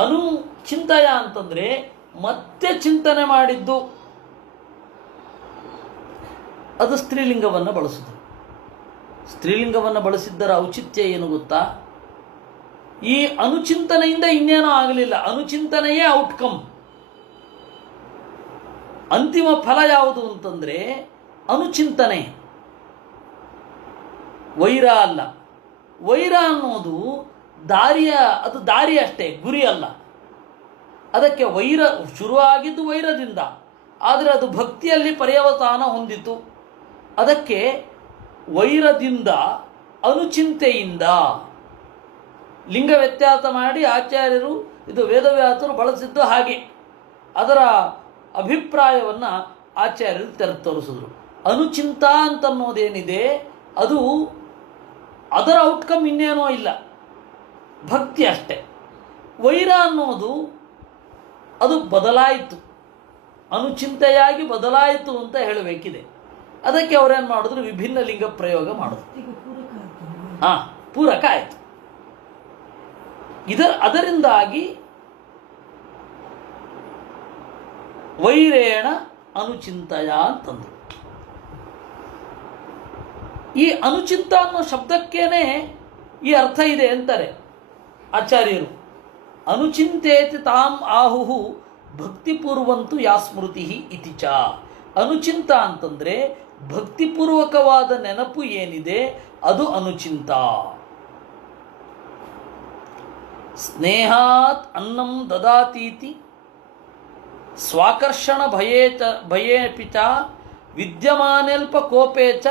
ಅನು ಚಿಂತಯ ಅಂತಂದರೆ ಮತ್ತೆ ಚಿಂತನೆ ಮಾಡಿದ್ದು. ಅದು ಸ್ತ್ರೀಲಿಂಗವನ್ನು ಬಳಸಿದ್ರು. ಸ್ತ್ರೀಲಿಂಗವನ್ನು ಬಳಸಿದ್ದರ ಔಚಿತ್ಯ ಏನು ಗೊತ್ತಾ? ಈ ಅನುಚಿಂತನೆಯಿಂದ ಇನ್ನೇನೋ ಆಗಲಿಲ್ಲ, ಅನುಚಿಂತನೆಯೇ ಔಟ್ಕಮ್. ಅಂತಿಮ ಫಲ ಯಾವುದು ಅಂತಂದರೆ ಅನುಚಿಂತನೆ, ವೈರ ಅಲ್ಲ. ವೈರ ಅನ್ನೋದು ಅದು ದಾರಿ ಅಷ್ಟೇ, ಗುರಿ ಅಲ್ಲ. ಅದಕ್ಕೆ ವೈರ ಶುರುವಾಗಿದ್ದು ವೈರದಿಂದ, ಆದರೆ ಅದು ಭಕ್ತಿಯಲ್ಲಿ ಪರ್ಯವಸಾನ ಹೊಂದಿತು. ಅದಕ್ಕೆ ವೈರದಿಂದ ಅನುಚಿಂತೆಯಿಂದ ಲಿಂಗ ವ್ಯತ್ಯಾಸ ಮಾಡಿ ಆಚಾರ್ಯರು, ಇದು ವೇದವ್ಯಾಸರು ಬಳಸಿದ್ದು ಹಾಗೆ. ಅದರ ಅಭಿಪ್ರಾಯವನ್ನು ಆಚಾರ್ಯರು ತೋರಿಸಿದ್ರು. ಅನುಚಿಂತ ಅಂತನ್ನೋದೇನಿದೆ ಅದು ಅದರ ಔಟ್ಕಮ್ ಇನ್ನೇನೋ ಇಲ್ಲ, ಭಕ್ತಿ ಅಷ್ಟೆ. ವೈರ ಅನ್ನೋದು ಅದು ಬದಲಾಯಿತು, ಅನುಚಿಂತೆಯಾಗಿ ಬದಲಾಯಿತು ಅಂತ ಹೇಳಬೇಕಿದೆ. ಅದಕ್ಕೆ ಅವರೇನು ಮಾಡಿದ್ರು, ವಿಭಿನ್ನ ಲಿಂಗ ಪ್ರಯೋಗ ಮಾಡಿದ್ರು. ಪೂರಕ ಆಯಿತು. ಅದರಿಂದಾಗಿ ವೈರೇಣ ಅನುಚಿಂತಯ ಅಂತಂದ್ರು. ಈ ಅನುಚಿಂತ ಅನ್ನೋ ಶಬ್ದಕ್ಕೇನೆ ಈ ಅರ್ಥ ಇದೆ ಅಂತಾರೆ ಆಚಾರ್ಯರು. ಅನುಚಿಂತೇತಿ ತಾಂ ಆಹುಹು ಭಕ್ತಿಪೂರ್ವಂತು ಯಾ ಸ್ಮೃತಿ ಇತಿ ಚ. ಅನುಚಿಂತ ಅಂತಂದರೆ ಭಕ್ತಿಪೂರ್ವಕವಾದ ನೆನಪು ಏನಿದೆ ಅದು ಅನುಚಿಂತ. ಸ್ನೇಹಾತ್ ಅನ್ನಂ ದದಾತೀತಿ ಸ್ವಾಕರ್ಷಣ ಭಯೇಪಿ ಚ ವಿದ್ಯಮಾನೆಲ್ಪ ಕೋಪೇ ಚ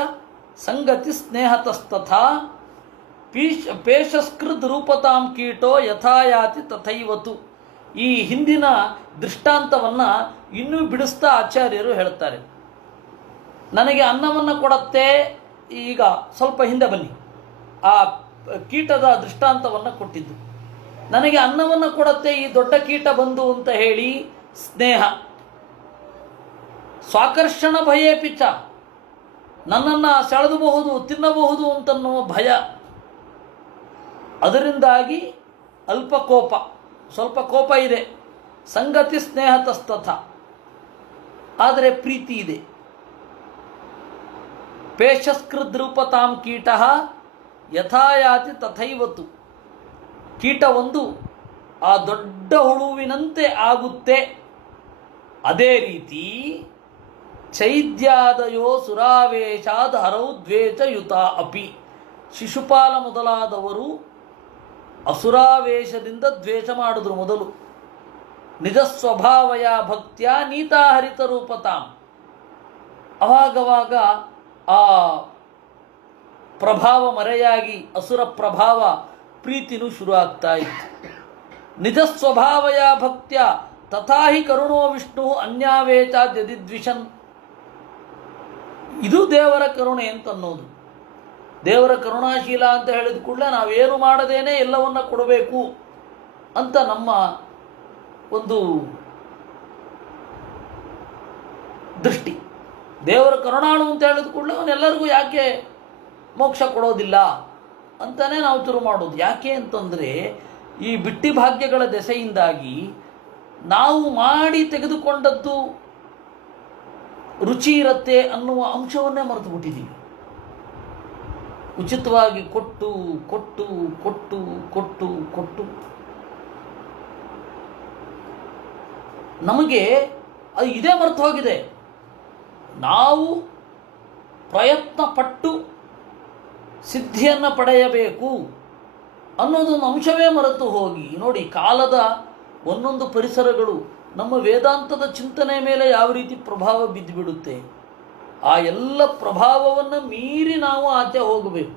ಸಂಗತಿ ಸ್ನೇಹತಸ್ತಥಾ ಪೇಶಸ್ಕೃದ್ ರೂಪತಾಂ ಕೀಟೋ ಯಥಾಯಾತಿ ತಥೈವತು. ಈ ಹಿಂದಿನ ದೃಷ್ಟಾಂತವನ್ನು ಇನ್ನೂ ಬಿಡಿಸ್ತಾ ಆಚಾರ್ಯರು ಹೇಳ್ತಾರೆ. ನನಗೆ ಅನ್ನವನ್ನು ಕೊಡುತ್ತೆ, ಈಗ ಸ್ವಲ್ಪ ಹಿಂದೆ ಬನ್ನಿ, ಆ ಕೀಟದ ದೃಷ್ಟಾಂತವನ್ನು ಕೊಟ್ಟಿದ್ದು. ನನಗೆ ಅನ್ನವನ್ನು ಕೊಡುತ್ತೆ ಈ ದೊಡ್ಡ ಕೀಟ ಬಂದು ಅಂತ ಹೇಳಿ ಸ್ನೇಹ. ಸ್ವಾಕರ್ಷಣ ಭಯೇ ಪಿಚ, ನನ್ನನ್ನು ಸೆಳೆದಬಹುದು ತಿನ್ನಬಹುದು ಅಂತನ್ನುವ ಭಯ. ಅದರಿಂದಾಗಿ ಅಲ್ಪ ಕೋಪ, ಸ್ವಲ್ಪ ಕೋಪ ಇದೆ. ಸಂಗತಿ ಸ್ನೇಹತಸ್ತಥ, ಆದರೆ ಪ್ರೀತಿ ಇದೆ. ಪೇಶಸ್ಕೃದ್ರೂಪತಾಂ ಕೀಟ ಯಥಾಯಾತಿ ತಥೈವತು. ಕೀಟ ಒಂದು ಆ ದೊಡ್ಡ ಹುಳುವಿನಂತೆ ಆಗುತ್ತೆ. ಅದೇ ರೀತಿ ಚೈದ್ಯಾದಯೋ ಸುರಾವೇಶಾದ ಹರೌ ದ್ವೇಷಯುತ ಅಪಿ. ಶಿಶುಪಾಲ ಮೊದಲಾದವರು ಅಸುರಾವೇಶದಿಂದ ದ್ವೇಷ ಮಾಡಿದ್ರು ಮೊದಲು. ನಿಜ ಸ್ವಭಾವಯ ಭಕ್ತ್ಯ ನೀತಾಹರಿತ ರೂಪತಾಂ. ಅವಾಗವಾಗ ಆ ಪ್ರಭಾವ ಮರೆಯಾಗಿ ಅಸುರ ಪ್ರಭಾವ ಪ್ರೀತಿನೂ ಶುರು ಆಗ್ತಾ ಇತ್ತು. ನಿಜ ಸ್ವಭಾವಯ ಭಕ್ತ್ಯ ತಥಾಹಿ ಕರುಣೋ ವಿಷ್ಣು ಅನ್ಯಾವೇಚಾದ್ಯದಿದ್ವಿಷನ್. ಇದು ದೇವರ ಕರುಣೆ ಅಂತನ್ನೋದು. ದೇವರ ಕರುಣಾಶೀಲ ಅಂತ ಹೇಳಿದ ಕೂಡಲೇ ನಾವೇನು ಮಾಡದೇನೆ ಎಲ್ಲವನ್ನ ಕೊಡಬೇಕು ಅಂತ ನಮ್ಮ ಒಂದು ದೃಷ್ಟಿ. ದೇವರ ಕರುಣಾಳು ಅಂತ ಹೇಳಿದ ಕೂಡಲೇ ಅವನೆಲ್ಲರಿಗೂ ಯಾಕೆ ಮೋಕ್ಷ ಕೊಡೋದಿಲ್ಲ ಅಂತಾನೆ ನಾವು ಶುರು ಮಾಡೋದು. ಯಾಕೆ ಅಂತಂದರೆ ಈ ಬಿಟ್ಟಿ ಭಾಗ್ಯಗಳ ದೆಸೆಯಿಂದಾಗಿ ನಾವು ಮಾಡಿ ತೆಗೆದುಕೊಂಡದ್ದು ರುಚಿ ಇರುತ್ತೆ ಅನ್ನುವ ಅಂಶವನ್ನೇ ಮರೆತು ಬಿಟ್ಟಿದ್ದೀವಿ. ಉಚಿತವಾಗಿ ಕೊಟ್ಟು ಕೊಟ್ಟು ಕೊಟ್ಟು ಕೊಟ್ಟು ಕೊಟ್ಟು ನಮಗೆ ಅದು ಇದೇ ಮರೆತು ಹೋಗಿದೆ. ನಾವು ಪ್ರಯತ್ನ ಪಟ್ಟು ಸಿದ್ಧಿಯನ್ನು ಪಡೆಯಬೇಕು ಅನ್ನೋದೊಂದು ಅಂಶವೇ ಮರೆತು ಹೋಗಿ ನೋಡಿ, ಕಾಲದ ಒಂದೊಂದು ಪರಿಸರಗಳು ನಮ್ಮ ವೇದಾಂತದ ಚಿಂತನೆ ಮೇಲೆ ಯಾವ ರೀತಿ ಪ್ರಭಾವ ಬಿದ್ದುಬಿಡುತ್ತೆ. ಆ ಎಲ್ಲ ಪ್ರಭಾವವನ್ನು ಮೀರಿ ನಾವು ಆಚೆ ಹೋಗಬೇಕು.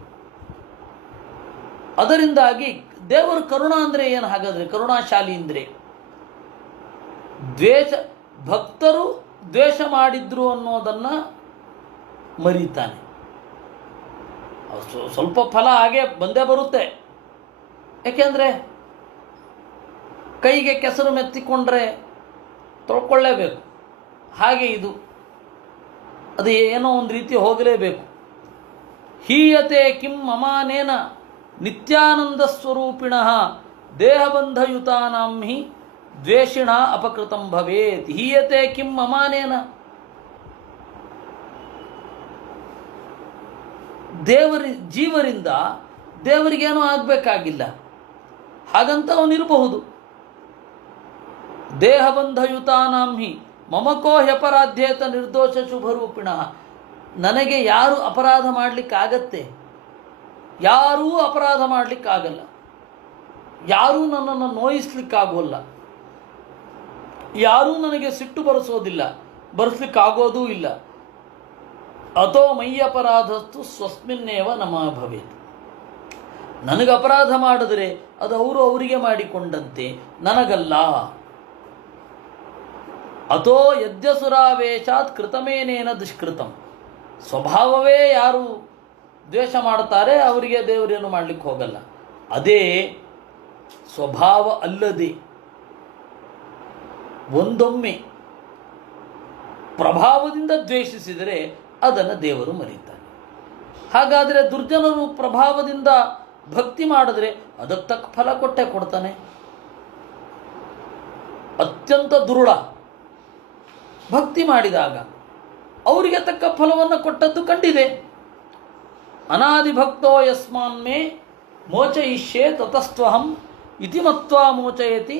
ಅದರಿಂದಾಗಿ ದೇವರ ಕರುಣಾ ಅಂದರೆ ಏನು? ಹಾಗಾದರೆ ಕರುಣಾಶಾಲಿ ಅಂದರೆ ಭಕ್ತರು ದ್ವೇಷ ಮಾಡಿದ್ರು ಅನ್ನೋದನ್ನು ಮರೀತಾನೆ. ಸ್ವಲ್ಪ ಫಲ ಹಾಗೆ ಬಂದೇ ಬರುತ್ತೆ. ಏಕೆಂದರೆ ಕೈಗೆ ಕೆಸರು ಮೆತ್ತಿಕೊಂಡ್ರೆ ತೊಳ್ಕೊಳ್ಳೇಬೇಕು. ಹಾಗೆ ಇದು ಅದು ಏನೋ ಒಂದು ರೀತಿ ಹೋಗಲೇಬೇಕು. ಹೀಯತೆ ಕಿಂ ಮಮಾನೇನ ನಿತ್ಯಾನಂದ ಸ್ವರೂಪಿಣ ದೇಹಬಂಧಯುತಾನಾಂ ಹಿ ದ್ವೇಷಿಣ ಅಪಕೃತಂ ಭವೇತ್. ಹೀಯತೆ ಕಿಂ ಮಮಾನೇನ, ಜೀವರಿಂದ ದೇವರಿಗೇನೂ ಆಗಬೇಕಾಗಿಲ್ಲ, ಹಾಗಂತ ಅವನಿರಬಹುದು. ದೇಹಬಂಧಯುತಾನಾಂ ಹಿ ಮಮಕೋ ಹ್ಯಪರಾಧ್ಯೇತ ನಿರ್ದೋಷ ಶುಭರೂಪಿಣ. ನನಗೆ ಯಾರು ಅಪರಾಧ ಮಾಡಲಿಕ್ಕಾಗತ್ತೆ? ಯಾರೂ ಅಪರಾಧ ಮಾಡಲಿಕ್ಕಾಗಲ್ಲ, ಯಾರೂ ನನ್ನನ್ನು ನೋಯಿಸ್ಲಿಕ್ಕಾಗೋಲ್ಲ, ಯಾರೂ ನನಗೆ ಸಿಟ್ಟು ಬರೆಸೋದಿಲ್ಲ, ಬರೆಸ್ಲಿಕ್ಕಾಗೋದೂ ಇಲ್ಲ. ಅಥೋ ಮಯ್ಯಪರಾಧಸ್ತು ಸ್ವಸ್ಮಿನ್ನೇವ ನಮಃ ಭವೇತ್. ನನಗೆ ಅಪರಾಧ ಮಾಡಿದ್ರೆ ಅದು ಅವರಿಗೆ ಮಾಡಿಕೊಂಡಂತೆ, ನನಗಲ್ಲ. ಅಥೋ ಯದ್ಯಸುರಾವೇಶಾತ್ ಕೃತಮೇನೇನ ದುಷ್ಕೃತಂ. ಸ್ವಭಾವವೇ ಯಾರು ದ್ವೇಷ ಮಾಡ್ತಾರೆ ಅವರಿಗೆ ದೇವರೇನು ಮಾಡಲಿಕ್ಕೆ ಹೋಗಲ್ಲ. ಅದೇ ಸ್ವಭಾವ ಅಲ್ಲದೆ ಒಂದೊಮ್ಮೆ ಪ್ರಭಾವದಿಂದ ದ್ವೇಷಿಸಿದರೆ ಅದನ್ನು ದೇವರು ಮರೀತಾನೆ. ಹಾಗಾದರೆ ದುರ್ಜನರು ಪ್ರಭಾವದಿಂದ ಭಕ್ತಿ ಮಾಡಿದ್ರೆ ಅದಕ್ಕೆ ತಕ್ಕ ಫಲ ಕೊಟ್ಟೇ ಕೊಡ್ತಾನೆ. ಅತ್ಯಂತ ದುರುಳ ಭಕ್ತಿ ಮಾಡಿದಾಗ ಅವರಿಗೆ ತಕ್ಕ ಫಲವನ್ನು ಕೊಟ್ಟದ್ದು ಕಂಡಿದೆ. ಅನಾದಿ ಭಕ್ತೋ ಯಸ್ಮಾನ್ಮೇ ಮೋಚಯಿಷ್ಯೆ ತತಸ್ತ್ವಹಂ ಇತಿ ಮತ್ವಾ ಮೋಚಯತಿ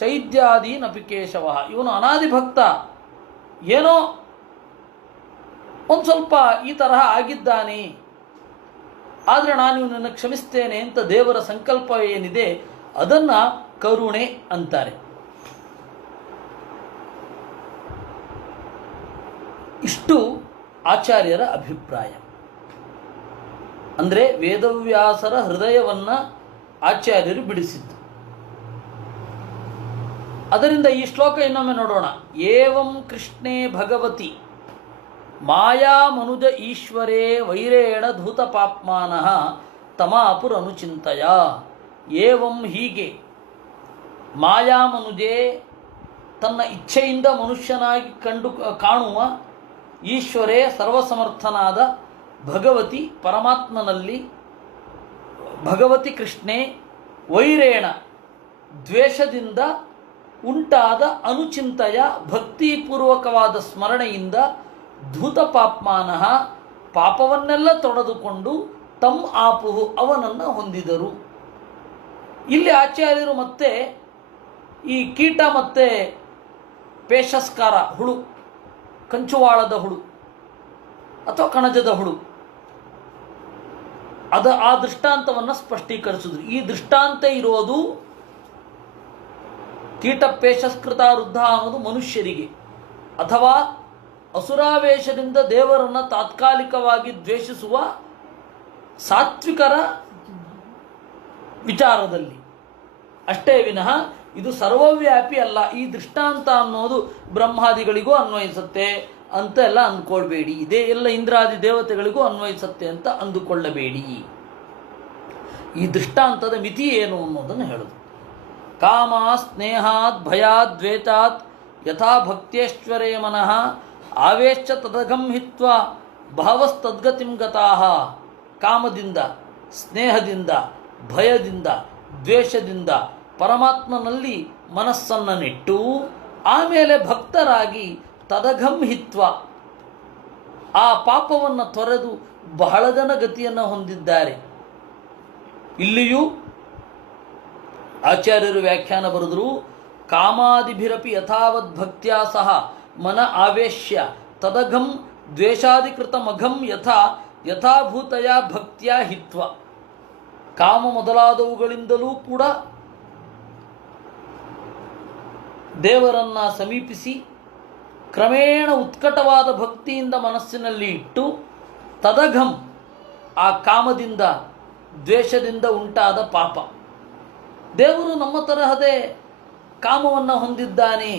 ಚೈದ್ಯಾದಿ ನಪಿಕೇಶವ. ಇವನು ಅನಾದಿ ಭಕ್ತ, ಏನೋ ಒಂದು ಸ್ವಲ್ಪ ಈ ತರಹ ಆಗಿದ್ದಾನೆ, ಆದರೆ ನಾನು ಇವನನ್ನು ಕ್ಷಮಿಸ್ತೇನೆ ಅಂತ ದೇವರ ಸಂಕಲ್ಪ ಏನಿದೆ ಅದನ್ನು ಕರುಣೆ ಅಂತಾರೆ. ಇಷ್ಟು ಆಚಾರ್ಯರ ಅಭಿಪ್ರಾಯ. ಅಂದರೆ ವೇದವ್ಯಾಸರ ಹೃದಯವನ್ನು ಆಚಾರ್ಯರು ಬಿಡಿಸಿದ್ದು. ಅದರಿಂದ ಈ ಶ್ಲೋಕ ಇನ್ನೊಮ್ಮೆ ನೋಡೋಣ. ಏವಂ ಕೃಷ್ಣೇ ಭಗವತಿ ಮಾಯಾ ಮನುಜ ಈಶ್ವರೇ ವೈರೇಣ ಧೂತ ಪಾಪ್ಮಾನಃ ತಮಾಪುರನುಚಿಂತಯ. ಏವಂ ಹೀಗೆ ಮಾಯಾ ಮನುಜೆ ತನ್ನ ಇಚ್ಛೆಯಿಂದ ಮನುಷ್ಯನಾಗಿ ಕಾಣುವ ಈಶ್ವರೇ ಸರ್ವಸಮರ್ಥನಾದ ಭಗವತಿ ಪರಮಾತ್ಮನಲ್ಲಿ, ಭಗವತಿ ಕೃಷ್ಣೇ ವೈರೇಣ ದ್ವೇಷದಿಂದ ಉಂಟಾದ ಅನುಚಿಂತೆಯ ಭಕ್ತಿಪೂರ್ವಕವಾದ ಸ್ಮರಣೆಯಿಂದ ಧೂತ ಪಾಪ್ಮಾನಃ ಪಾಪವನ್ನೆಲ್ಲ ತೊಡೆದುಕೊಂಡು ತಮ್ ಆಪುಹು ಅವನನ್ನು ಹೊಂದಿದರು. ಇಲ್ಲಿ ಆಚಾರ್ಯರು ಮತ್ತೆ ಈ ಕೀಟ ಮತ್ತು ಪೇಶಸ್ಕಾರ ಹುಳು, ಕಂಚುವಾಳದ ಹುಳು ಅಥವಾ ಕಣಜದ ಹುಳು, ಆ ದೃಷ್ಟಾಂತವನ್ನು ಸ್ಪಷ್ಟೀಕರಿಸಿದ್ರು. ಈ ದೃಷ್ಟಾಂತ ಇರೋದು ಕೀಟ ಪೇಶಸ್ಕೃತ ವೃದ್ಧ ಅನ್ನೋದು ಮನುಷ್ಯರಿಗೆ, ಅಥವಾ ಅಸುರಾವೇಶದಿಂದ ದೇವರನ್ನು ತಾತ್ಕಾಲಿಕವಾಗಿ ದ್ವೇಷಿಸುವ ಸಾತ್ವಿಕರ ವಿಚಾರದಲ್ಲಿ ಅಷ್ಟೇ ವಿನಃ ಇದು ಸರ್ವವ್ಯಾಪಿ ಅಲ್ಲ. ಈ ದೃಷ್ಟಾಂತ ಅನ್ನೋದು ಬ್ರಹ್ಮಾದಿಗಳಿಗೂ ಅನ್ವಯಿಸುತ್ತೆ ಅಂತ ಎಲ್ಲ ಅಂದ್ಕೊಳ್ಬೇಡಿ, ಇದೇ ಎಲ್ಲ ಇಂದ್ರಾದಿ ದೇವತೆಗಳಿಗೂ ಅನ್ವಯಿಸುತ್ತೆ ಅಂತ ಅಂದುಕೊಳ್ಳಬೇಡಿ. ಈ ದೃಷ್ಟಾಂತದ ಮಿತಿ ಏನು ಅನ್ನೋದನ್ನು ಹೇಳೋದು. ಕಾಮ ಸ್ನೇಹಾತ್ ಭಯಾತ್ ದ್ವೇಷಾತ್ ಯಥಾ ಭಕ್ತೇಶ್ವರೇ ಮನಃ ಆವೇಶ್ಚ ತದಗಂ ಹಿತ್ವಾ ಭಾವಸ್ತದ್ಗತಿಂ ಗತಾಃ. ಕಾಮದಿಂದ, ಸ್ನೇಹದಿಂದ, ಭಯದಿಂದ, ದ್ವೇಷದಿಂದ ಪರಮಾತ್ಮನಲ್ಲಿ ಮನಸ್ಸನ್ನು ನೆಟ್ಟು ಆಮೇಲೆ ಭಕ್ತರಾಗಿ ತದಘಂ ಹಿತ್ವ ಆ ಪಾಪವನ್ನು ತೊರೆದು ಬಹಳ ಜನ ಗತಿಯನ್ನು ಹೊಂದಿದ್ದಾರೆ. ಇಲ್ಲಿಯೂ ಆಚಾರ್ಯರು ವ್ಯಾಖ್ಯಾನ ಬರೆದರು. ಕಾಮಾದಿಭಿರಪಿ ಯಥಾವದ್ ಭಕ್ತ್ಯಾ ಸಹ ಮನ ಆವೇಶ್ಯ ತದಘಂ ದ್ವೇಷಾಧಿಕೃತ ಮಘಂ ಯಥಾಭೂತಯ ಭಕ್ತಿಯ ಹಿತ್ವ. ಕಾಮ ಮೊದಲಾದವುಗಳಿಂದಲೂ ಕೂಡ ದೇವರನ್ನ ಸಮೀಪಿಸಿ ಕ್ರಮೇಣ ಉತ್ಕಟವಾದ ಭಕ್ತಿಯಿಂದ ಮನಸ್ಸಿನಲ್ಲಿ ಇಟ್ಟು ತದಘಂ ಆ ಕಾಮದಿಂದ ದ್ವೇಷದಿಂದ ಉಂಟಾದ ಪಾಪ. ದೇವರು ನಮ್ಮ ತರಹದೇ ಕಾಮವನ್ನು ಹೊಂದಿದ್ದಾನೆ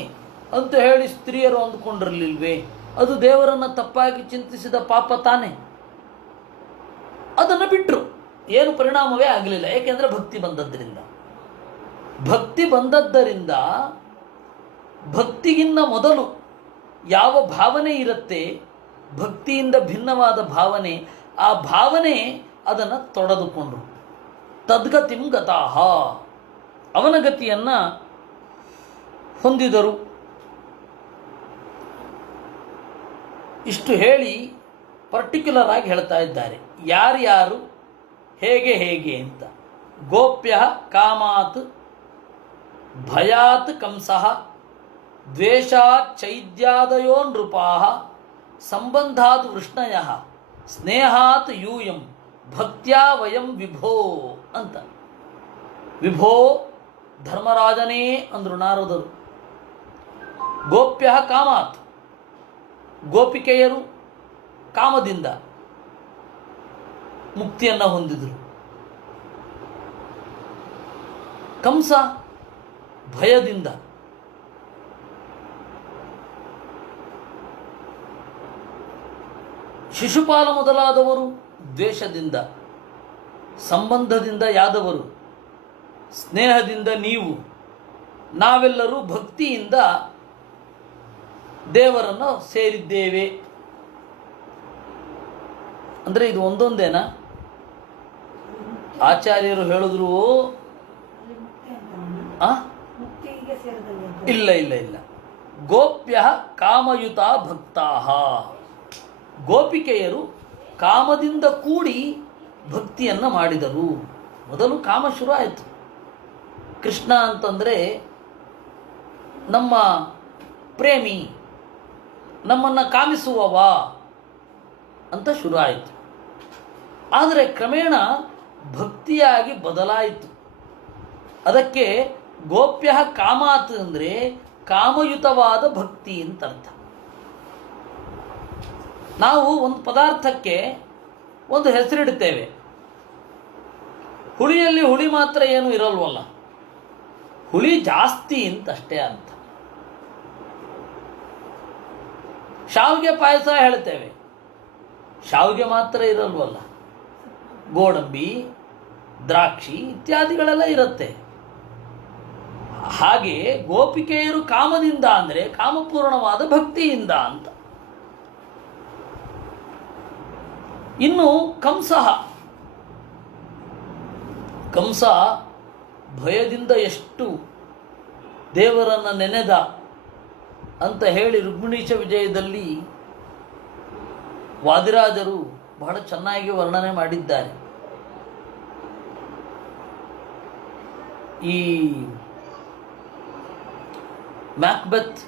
ಅಂತ ಹೇಳಿ ಸ್ತ್ರೀಯರು ಅಂದುಕೊಂಡಿರಲಿಲ್ವೇ? ಅದು ದೇವರನ್ನು ತಪ್ಪಾಗಿ ಚಿಂತಿಸಿದ ಪಾಪ ತಾನೇ. ಅದನ್ನು ಬಿಟ್ಟರು, ಏನು ಪರಿಣಾಮವೇ ಆಗಲಿಲ್ಲ. ಏಕೆಂದರೆ ಭಕ್ತಿ ಬಂದದ್ದರಿಂದ. ಭಕ್ತಿ ಬಂದದ್ದರಿಂದ ಭಕ್ತಿಗಿನ್ನ ಮೊದಲು ಯಾವ ಭಾವನೆ ಇರುತ್ತೆ, ಭಕ್ತಿಯಿಂದ ಭಿನ್ನವಾದ ಭಾವನೆ, ಆ ಭಾವನೆ ಅದನ್ನು ತೊಡೆದುಕೊಂಡ್ರು. ತದ್ಗತಿಂ ಗತಾಹ, ಅವನ ಗತಿಯನ್ನು ಹೊಂದಿದರು. ಇಷ್ಟು ಹೇಳಿ ಪರ್ಟಿಕ್ಯುಲರ್ ಆಗಿ ಹೇಳ್ತಾ ಇದ್ದಾರೆ ಯಾರ್ಯಾರು ಹೇಗೆ ಹೇಗೆ ಅಂತ. ಗೋಪ್ಯ ಕಾಮಾತ್ ಭಯಾತ್ ಕಂಸಃ ದ್ವೇಷಾತ್ ಚೈದ್ಯಾದಯೋ ನೃಪಾಃ ಸಂಬಂಧಾತ್ ವೃಷ್ಣಯಃ ಸ್ನೇಹಾತ್ ಯೂಯಂ ಭಕ್ತ್ಯಾ ವಯಂ ವಿಭೋ ಅಂತ. ವಿಭೋ ಧರ್ಮರಾಜನೇ ಅಂದರು ನಾರದರು. ಗೋಪ್ಯ ಕಾಮಾತ್, ಗೋಪಿಕೆಯರು ಕಾಮದಿಂದ ಮುಕ್ತಿಯನ್ನು ಹೊಂದಿದರು. ಕಂಸ ಭಯದಿಂದ, ಶಿಶುಪಾಲ ಮೊದಲಾದವರು ದ್ವೇಷದಿಂದ, ಸಂಬಂಧದಿಂದ ಯಾದವರು, ಸ್ನೇಹದಿಂದ ನೀವು, ನಾವೆಲ್ಲರೂ ಭಕ್ತಿಯಿಂದ ದೇವರನ್ನು ಸೇರಿದ್ದೇವೆ. ಅಂದರೆ ಇದು ಒಂದೊಂದೇನಾ? ಆಚಾರ್ಯರು ಹೇಳಿದ್ರು ಇಲ್ಲ ಇಲ್ಲ ಇಲ್ಲ. ಗೋಪ್ಯ ಕಾಮಯುತ ಭಕ್ತಾಹ, ಗೋಪಿಕೆಯರು ಕಾಮದಿಂದ ಕೂಡಿ ಭಕ್ತಿಯನ್ನು ಮಾಡಿದರು. ಮೊದಲು ಕಾಮ ಶುರು ಆಯಿತು. ಕೃಷ್ಣ ಅಂತಂದರೆ ನಮ್ಮ ಪ್ರೇಮಿ, ನಮ್ಮನ್ನು ಕಾಮಿಸುವವ ಅಂತ ಶುರು ಆಯಿತು. ಆದರೆ ಕ್ರಮೇಣ ಭಕ್ತಿಯಾಗಿ ಬದಲಾಯಿತು. ಅದಕ್ಕೆ ಗೋಪ್ಯ ಕಾಮಾತ್ ಅಂದರೆ ಕಾಮಯುತವಾದ ಭಕ್ತಿ ಅಂತ ಅರ್ಥ. ನಾವು ಒಂದು ಪದಾರ್ಥಕ್ಕೆ ಒಂದು ಹೆಸರಿಡ್ತೇವೆ. ಹುಳಿಯಲ್ಲಿ ಹುಳಿ ಮಾತ್ರ ಏನು ಇರಲ್ವಲ್ಲ, ಹುಳಿ ಜಾಸ್ತಿ ಅಂತ ಅಷ್ಟೇ ಅರ್ಥ. ಶಾವಿಗೆ ಪಾಯಸ ಹೇಳ್ತೇವೆ, ಶಾವಿಗೆ ಮಾತ್ರ ಇರಲ್ವಲ್ಲ, ಗೋಡಂಬಿ, ದ್ರಾಕ್ಷಿ ಇತ್ಯಾದಿಗಳೆಲ್ಲ ಇರುತ್ತೆ. ಹಾಗೆ ಗೋಪಿಕೆಯರು ಕಾಮದಿಂದ ಅಂದರೆ ಕಾಮಪೂರ್ಣವಾದ ಭಕ್ತಿಯಿಂದ ಅಂತ. ಇನ್ನು ಕಂಸ ಭಯದಿಂದ ಎಷ್ಟು ದೇವರನ್ನು ನೆನೆದ ಅಂತ ಹೇಳಿ ರುಕ್ಮಿಣೀಶ ವಿಜಯದಲ್ಲಿ ವಾದಿರಾಜರು ಬಹಳ ಚೆನ್ನಾಗಿ ವರ್ಣನೆ ಮಾಡಿದ್ದಾರೆ. ಈ ಮ್ಯಾಕ್ಬೆತ್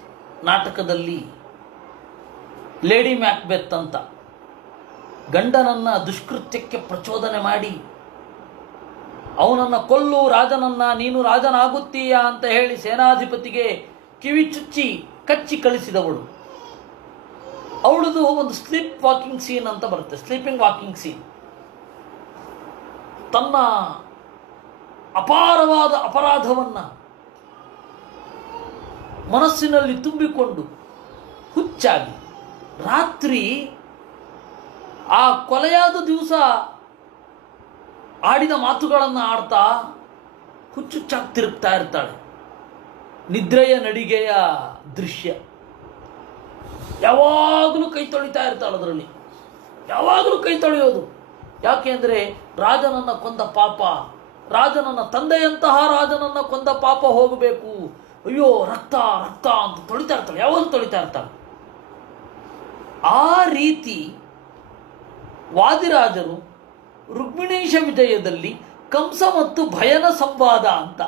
ನಾಟಕದಲ್ಲಿ ಲೇಡಿ ಮ್ಯಾಕ್ಬೆತ್ ಅಂತ ಗಂಡನನ್ನು ದುಷ್ಕೃತ್ಯಕ್ಕೆ ಪ್ರಚೋದನೆ ಮಾಡಿ ಅವನನ್ನು ಕೊಲ್ಲು, ರಾಜನನ್ನು, ನೀನು ರಾಜನಾಗುತ್ತೀಯಾ ಅಂತ ಹೇಳಿ ಸೇನಾಧಿಪತಿಗೆ ಕಿವಿ ಚುಚ್ಚಿ ಕಚ್ಚಿ ಕಳಿಸಿದವಳು. ಅವಳದು ಒಂದು ಸ್ಲೀಪ್ ವಾಕಿಂಗ್ ಸೀನ್ ಅಂತ ಬರುತ್ತೆ, ಸ್ಲೀಪಿಂಗ್ ವಾಕಿಂಗ್ ಸೀನ್. ತನ್ನ ಅಪಾರವಾದ ಅಪರಾಧವನ್ನು ಮನಸ್ಸಿನಲ್ಲಿ ತುಂಬಿಕೊಂಡು ಹುಚ್ಚಾಗಿ ರಾತ್ರಿ ಆ ಕೊಲೆಯಾದ ದಿವಸ ಆಡಿದ ಮಾತುಗಳನ್ನು ಆಡ್ತಾ ಹುಚ್ಚುಚ್ಚಾಗಿ ತಿರುಗ್ತಾ ಇರ್ತಾಳೆ. ನಿದ್ರೆಯ ನಡಿಗೆಯ ದೃಶ್ಯ. ಯಾವಾಗಲೂ ಕೈ ತೊಳಿತಾ ಇರ್ತಾಳೆ, ಅದರಲ್ಲಿ ಯಾವಾಗಲೂ ಕೈ ತೊಳೆಯೋದು. ಯಾಕೆ ಅಂದರೆ ರಾಜನನ್ನು ಕೊಂದ ಪಾಪ, ರಾಜನನ್ನು, ತಂದೆಯಂತಹ ರಾಜನನ್ನು ಕೊಂದ ಪಾಪ ಹೋಗಬೇಕು. ಅಯ್ಯೋ ರಕ್ತ ರಕ್ತ ಅಂತ ತೊಳಿತಾ ಇರ್ತಾಳೆ, ಯಾವಾಗಲೂ ತೊಳಿತಾ ಇರ್ತಾಳೆ. ಆ ರೀತಿ ವಾದಿರಾಜರು ರುಕ್ಮಿಣೀಶ ವಿಜಯದಲ್ಲಿ ಕಂಸ ಮತ್ತು ಭಯನ ಸಂವಾದ ಅಂತ.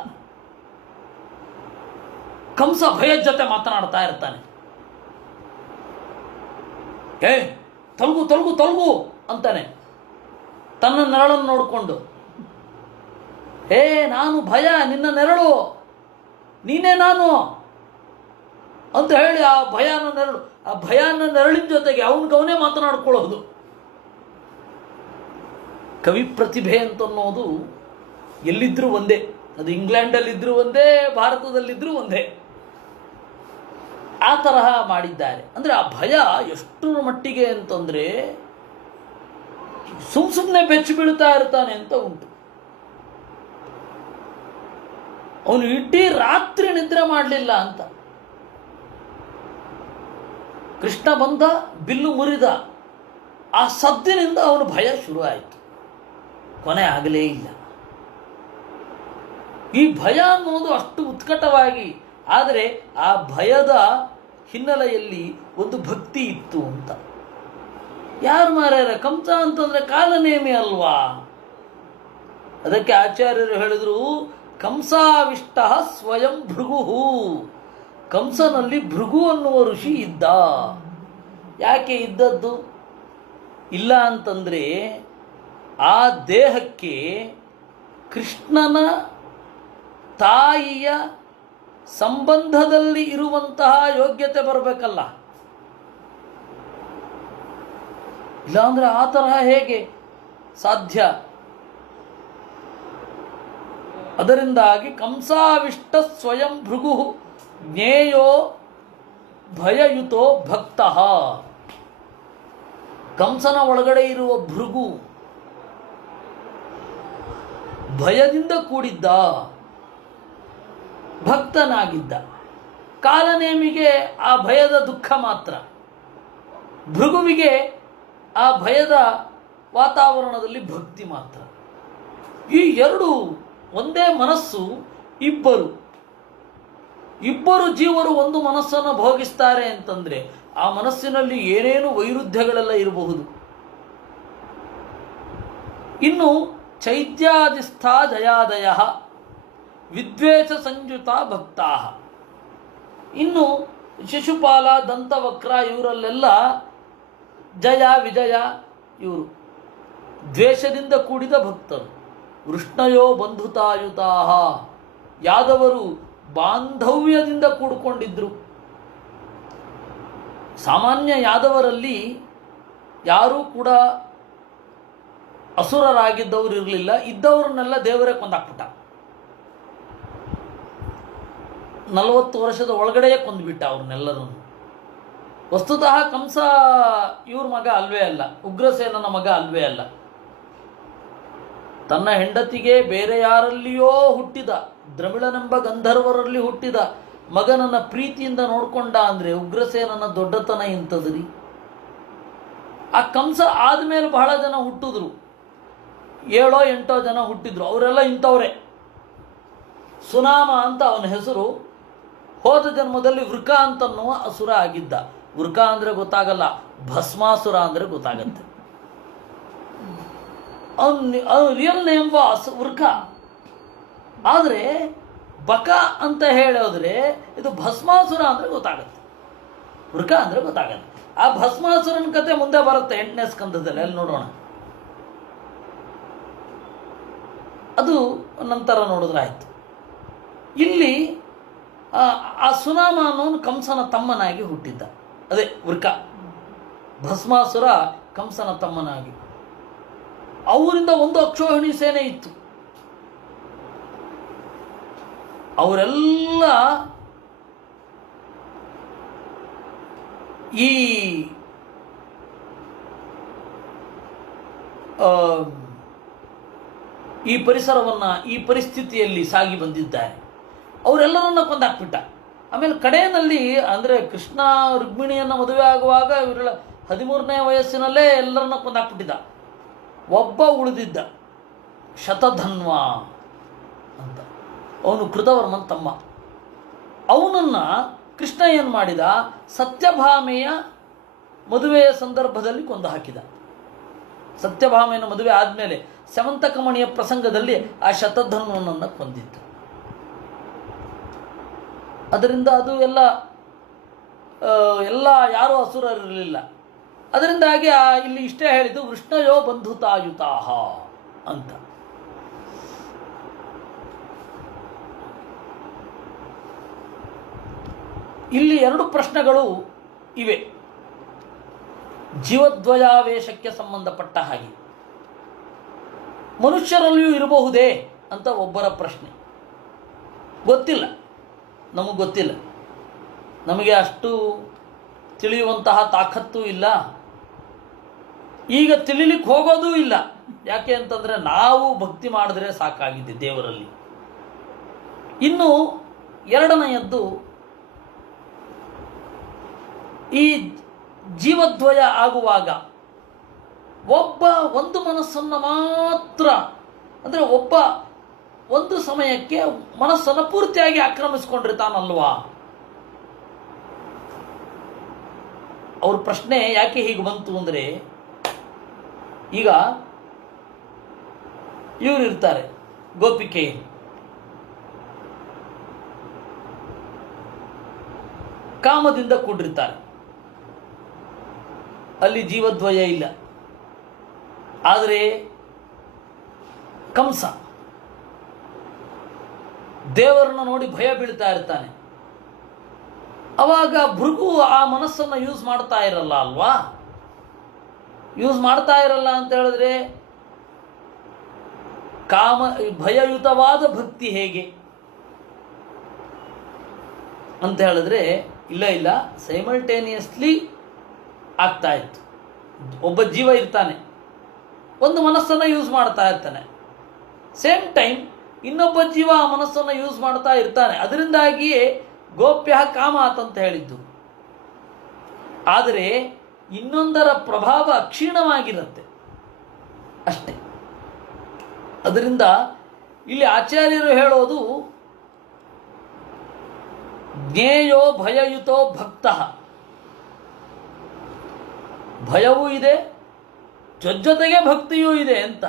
ಕಂಸ ಭಯದ ಜೊತೆ ಮಾತನಾಡ್ತಾ ಇರ್ತಾನೆ. ತೊಲಗು ತೊಲಗು ತೊಲಗು ಅಂತಾನೆ ತನ್ನ ನೆರಳನ್ನು ನೋಡಿಕೊಂಡು. ನಾನು ಭಯ, ನಿನ್ನ ನೆರಳು, ನೀನೇ ನಾನು ಅಂತ ಹೇಳಿ ಆ ಭಯನ ನೆರಳಿನ ಜೊತೆಗೆ ಅವನಿಗವನೇ ಮಾತನಾಡ್ಕೊಳ್ಳೋದು. ಕವಿ ಪ್ರತಿಭೆ ಅಂತನ್ನೋದು ಎಲ್ಲಿದ್ದರೂ ಒಂದೇ. ಅದು ಇಂಗ್ಲೆಂಡಲ್ಲಿದ್ದರೂ ಒಂದೇ, ಭಾರತದಲ್ಲಿದ್ದರೂ ಒಂದೇ. ಆ ತರಹ ಮಾಡಿದ್ದಾರೆ. ಅಂದರೆ ಆ ಭಯ ಎಷ್ಟರ ಮಟ್ಟಿಗೆ ಅಂತಂದರೆ ಸುಮ್ಮನೆ ಬೆಚ್ಚಿ ಬೀಳ್ತಾ ಇರ್ತಾನೆ ಅಂತ ಉಂಟು. ಅವನು ಇಡೀ ರಾತ್ರಿ ನಿದ್ರೆ ಮಾಡಲಿಲ್ಲ ಅಂತ. ಕೃಷ್ಣ ಬಂದ, ಬಿಲ್ಲು ಮುರಿದ, ಆ ಸದ್ದಿನಿಂದ ಅವನು ಭಯ ಶುರು ಆಯಿತು, ಕೊನೆ ಆಗಲೇ ಇಲ್ಲ. ಈ ಭಯ ಅನ್ನೋದು ಅಷ್ಟು ಉತ್ಕಟವಾಗಿ, ಆದರೆ ಆ ಭಯದ ಹಿನ್ನೆಲೆಯಲ್ಲಿ ಒಂದು ಭಕ್ತಿ ಇತ್ತು ಅಂತ. ಯಾರು ಮಾರ್ಯಾರ, ಕಂಸ ಅಂತಂದ್ರೆ ಕಾಲನೇಮಿ ಅಲ್ವಾ? ಅದಕ್ಕೆ ಆಚಾರ್ಯರು ಹೇಳಿದ್ರು, ಕಂಸಾವಿಷ್ಟ ಸ್ವಯಂ ಭೃಗು. ಕಂಸನಲ್ಲಿ ಭೃಗು ಅನ್ನುವ ಋಷಿ ಇದ್ದ. ಯಾಕೆ ಇದ್ದದ್ದು? ಇಲ್ಲ ಅಂತಂದ್ರೆ ಆ ದೇಹಕ್ಕೆ ಕೃಷ್ಣನ ತಾಯಿಯ ಸಂಬಂಧದಲ್ಲಿ ಇರುವಂತಹ ಯೋಗ್ಯತೆ ಬರಬೇಕಲ್ಲ. ಇಲ್ಲಾಂದ್ರೆ ಆ ತರಹ ಹೇಗೆ ಸಾಧ್ಯ? ಅದರಿಂದಾಗಿ ಕಂಸಾವಿಷ್ಟ ಸ್ವಯಂ ಭೃಗು ಜ್ಞೇಯೋ ಭಯಯುತೋ ಭಕ್ತ. ಕಂಸನ ಒಳಗಡೆ ಇರುವ ಭೃಗು ಭಯದಿಂದ ಕೂಡಿದ್ದ, ಭಕ್ತನಾಗಿದ್ದ. ಕಾಲನೇಮಿಗೆ ಆ ಭಯದ ದುಃಖ ಮಾತ್ರ, ಭೃಗುವಿಗೆ ಆ ಭಯದ ವಾತಾವರಣದಲ್ಲಿ ಭಕ್ತಿ ಮಾತ್ರ. ಈ ಎರಡು ಒಂದೇ ಮನಸ್ಸು, ಇಬ್ಬರು ಜೀವರು ಒಂದು ಮನಸ್ಸನ್ನು ಭೋಗಿಸ್ತಾರೆ ಅಂತಂದ್ರೆ ಆ ಮನಸ್ಸಿನಲ್ಲಿ ಏನೇನು ವೈರುಧ್ಯಗಳೆಲ್ಲ ಇರಬಹುದು. ಇನ್ನು ಚೈತ್ಯಾದಿಸ್ಥ ಜಯಾದಯ ವಿದ್ವೇಷ ಸಂಯುತ ಭಕ್ತಾ. ಇನ್ನು ಶಿಶುಪಾಲ, ದಂತವಕ್ರ ಇವರಲ್ಲೆಲ್ಲ ಜಯ ವಿಜಯ ಇವರು ದ್ವೇಷದಿಂದ ಕೂಡಿದ ಭಕ್ತರು. ವೃಷ್ಣಯೋ ಬಂಧುತಾಯುತಾ, ಯಾದವರು ಬಾಂಧವ್ಯದಿಂದ ಕೂಡಿಕೊಂಡಿದ್ರು. ಸಾಮಾನ್ಯ ಯಾದವರಲ್ಲಿ ಯಾರೂ ಕೂಡ ಅಸುರರಾಗಿದ್ದವರು ಇರಲಿಲ್ಲ. ಇದ್ದವರನ್ನೆಲ್ಲ ದೇವರೇ ಕೊಂದಾಕ್ಬಿಟ್ಟ. 40 ವರ್ಷದ ಒಳಗಡೆಯೇ ಕೊಂದುಬಿಟ್ಟ ಅವ್ರನ್ನೆಲ್ಲರನ್ನು. ವಸ್ತುತಃ ಕಂಸ ಇವ್ರ ಮಗ ಅಲ್ವೇ ಅಲ್ಲ, ಉಗ್ರಸೇನನ ಮಗ ಅಲ್ವೇ ಅಲ್ಲ. ತನ್ನ ಹೆಂಡತಿಗೆ ಬೇರೆ ಯಾರಲ್ಲಿಯೋ ಹುಟ್ಟಿದ, ದ್ರಮಿಳನೆಂಬ ಗಂಧರ್ವರಲ್ಲಿ ಹುಟ್ಟಿದ ಮಗನನ್ನ ಪ್ರೀತಿಯಿಂದ ನೋಡ್ಕೊಂಡ ಅಂದರೆ ಉಗ್ರಸೇನನ ದೊಡ್ಡತನ ಇಂಥದ್ರಿ. ಆ ಕಂಸ ಆದಮೇಲೆ ಬಹಳ ಜನ ಹುಟ್ಟಿದ್ರು, 7-8 ಜನ ಹುಟ್ಟಿದ್ರು. ಅವರೆಲ್ಲ ಇಂಥವ್ರೆ. ಸುನಾಮ ಅಂತ ಅವನ ಹೆಸರು. ಹೋದ ಜನ್ಮದಲ್ಲಿ ವೃಕ ಅಂತನ್ನುವ ಅಸುರ ಆಗಿದ್ದ. ವೃಕ ಅಂದರೆ ಗೊತ್ತಾಗಲ್ಲ, ಭಸ್ಮಾಸುರ ಅಂದರೆ ಗೊತ್ತಾಗತ್ತೆ. ಅವನ ರಿಯಲ್ ನೇಮ್ ವಾಸ್ ವೃಕ. ಆದರೆ ಬಕ ಅಂತ ಹೇಳೋದ್ರೆ ಇದು ಭಸ್ಮಾಸುರ ಅಂದರೆ ಗೊತ್ತಾಗತ್ತೆ, ವೃಕ ಅಂದರೆ ಗೊತ್ತಾಗತ್ತೆ. ಆ ಭಸ್ಮಾಸುರನ ಕತೆ ಮುಂದೆ ಬರುತ್ತೆ 8ನೇ ಸ್ಕಂದದಲ್ಲಿ, ಅಲ್ಲಿ ನೋಡೋಣ. ಅದು ನಂತರ ನೋಡಿದ್ರೆ ಆಯ್ತು. ಇಲ್ಲಿ ಆ ಸುನಾಮ ಅನ್ನೋನು ಕಂಸನ ತಮ್ಮನಾಗಿ ಹುಟ್ಟಿದ್ದ, ಅದೇ ವೃಕ. ಭಸ್ಮಾಸುರ ಕಂಸನ ತಮ್ಮನಾಗಿ. ಅವರಿಂದ ಒಂದು ಅಕ್ಷೋಹಿಣಿ ಸೇನೆ ಇತ್ತು. ಅವರೆಲ್ಲ ಈ ಪರಿಸರವನ್ನು, ಈ ಪರಿಸ್ಥಿತಿಯಲ್ಲಿ ಸಾಗಿ ಬಂದಿದ್ದಾರೆ. ಅವರೆಲ್ಲರನ್ನ ಕೊಂದಾಕ್ಬಿಟ್ಟ. ಆಮೇಲೆ ಕಡೆಯಲ್ಲಿ ಅಂದರೆ ಕೃಷ್ಣ ರುಕ್ಮಿಣಿಯನ್ನು ಮದುವೆ ಆಗುವಾಗ ಇವರೆಲ್ಲ 13ನೇ ವಯಸ್ಸಿನಲ್ಲೇ ಎಲ್ಲರನ್ನ ಕೊಂದಾಕ್ಬಿಟ್ಟಿದ್ದ. ಒಬ್ಬ ಉಳಿದಿದ್ದ, ಶತಧನ್ವ ಅಂತ. ಅವನು ಕೃತವರ್ಮನ ತಮ್ಮ. ಅವನನ್ನು ಕೃಷ್ಣ ಏನು ಮಾಡಿದ, ಸತ್ಯಭಾಮೆಯ ಮದುವೆಯ ಸಂದರ್ಭದಲ್ಲಿ ಕೊಂದು ಹಾಕಿದ. ಸತ್ಯಭಾಮೆಯ ಮದುವೆ ಆದಮೇಲೆ ಸ್ಯವಂತಕಮಣಿಯ ಪ್ರಸಂಗದಲ್ಲಿ ಆ ಶತಧನ್ವನನ್ನು ಕೊಂದಿದ್ದು. ಅದರಿಂದ ಅದು ಎಲ್ಲ ಯಾರೂ ಅಸುರರಿರಲಿಲ್ಲ. ಅದರಿಂದಾಗಿ ಇಲ್ಲಿ ಇಷ್ಟೇ ಹೇಳಿದ್ದು ವೃಷ್ಣಯೋ ಬಂಧುತಾಯುತಾ ಅಂತ. ಇಲ್ಲಿ 2 ಪ್ರಶ್ನೆಗಳು ಇವೆ ಜೀವದ್ವಯಾವೇಶಕ್ಕೆ ಸಂಬಂಧಪಟ್ಟ ಹಾಗೆ. ಮನುಷ್ಯರಲ್ಲಿಯೂ ಇರಬಹುದೇ ಅಂತ ಒಬ್ಬರ ಪ್ರಶ್ನೆ. ಗೊತ್ತಿಲ್ಲ, ನಮಗೆ ಗೊತ್ತಿಲ್ಲ. ನಮಗೆ ಅಷ್ಟು ತಿಳಿಯುವಂತಹ ತಾಕತ್ತೂ ಇಲ್ಲ, ಈಗ ತಿಳಿಲಿಕ್ಕೆ ಹೋಗೋದೂ ಇಲ್ಲ. ಯಾಕೆ ಅಂತಂದರೆ ನಾವು ಭಕ್ತಿ ಮಾಡಿದ್ರೆ ಸಾಕಾಗಿದೆ ದೇವರಲ್ಲಿ. ಇನ್ನು ಎರಡನೆಯದ್ದು, ಈ ಜೀವದ್ವಯ ಆಗುವಾಗ ಒಬ್ಬ ಒಂದು ಮನಸ್ಸನ್ನು ಮಾತ್ರ, ಅಂದರೆ ಒಬ್ಬ ಒಂದು ಸಮಯಕ್ಕೆ ಮನಸ್ಸನ್ನು ಪೂರ್ತಿಯಾಗಿ ಆಕ್ರಮಿಸ್ಕೊಂಡಿರ್ತಾನಲ್ವಾ. ಅವ್ರ ಪ್ರಶ್ನೆ ಯಾಕೆ ಹೀಗೆ ಬಂತು ಅಂದರೆ, ಈಗ ಇವರು ಇರ್ತಾರೆ ಗೋಪಿಕೆ, ಕಾಮದಿಂದ ಕೂಡಿರ್ತಾರೆ, ಅಲ್ಲಿ ಜೀವದ್ವಯ ಇಲ್ಲ. ಆದರೆ ಕಂಸ ದೇವರನ್ನ ನೋಡಿ ಭಯ ಬೀಳ್ತಾ ಇರ್ತಾನೆ. ಅವಾಗ ಭೃಗು ಆ ಮನಸ್ಸನ್ನು ಯೂಸ್ ಮಾಡ್ತಾ ಇರಲ್ಲ ಅಲ್ವಾ. ಯೂಸ್ ಮಾಡ್ತಾ ಇರಲ್ಲ ಅಂತ ಹೇಳಿದ್ರೆ ಭಯಯುತವಾದ ಭಕ್ತಿ ಹೇಗೆ ಅಂತ ಹೇಳಿದ್ರೆ, ಇಲ್ಲ ಸೈಮಲ್ಟೇನಿಯಸ್ಲಿ ಆಗ್ತಾ ಇತ್ತು. ಒಬ್ಬ ಜೀವ ಇರ್ತಾನೆ, ಒಂದು ಮನಸ್ಸನ್ನು ಯೂಸ್ ಮಾಡ್ತಾ ಇರ್ತಾನೆ, ಸೇಮ್ ಟೈಮ್ ಇನ್ನೊಬ್ಬ ಜೀವ ಆ ಮನಸ್ಸನ್ನು ಯೂಸ್ ಮಾಡ್ತಾ ಇರ್ತಾನೆ. ಅದರಿಂದಾಗಿಯೇ ಗೋಪ್ಯ ಕಾಮಾತ್ ಅಂತ ಹೇಳಿದ್ದು. ಆದರೆ ಇನ್ನೊಂದರ ಪ್ರಭಾವ ಕ್ಷೀಣವಾಗಿರುತ್ತೆ ಅಷ್ಟೇ. ಅದರಿಂದ ಇಲ್ಲಿ ಆಚಾರ್ಯರು ಹೇಳೋದು, ಜ್ಞೇಯೋ ಭಯಯುತೋ ಭಕ್ತ, ಭಯವೂ ಇದೆ ಜೊತೆಗೆ ಭಕ್ತಿಯೂ ಇದೆ ಅಂತ.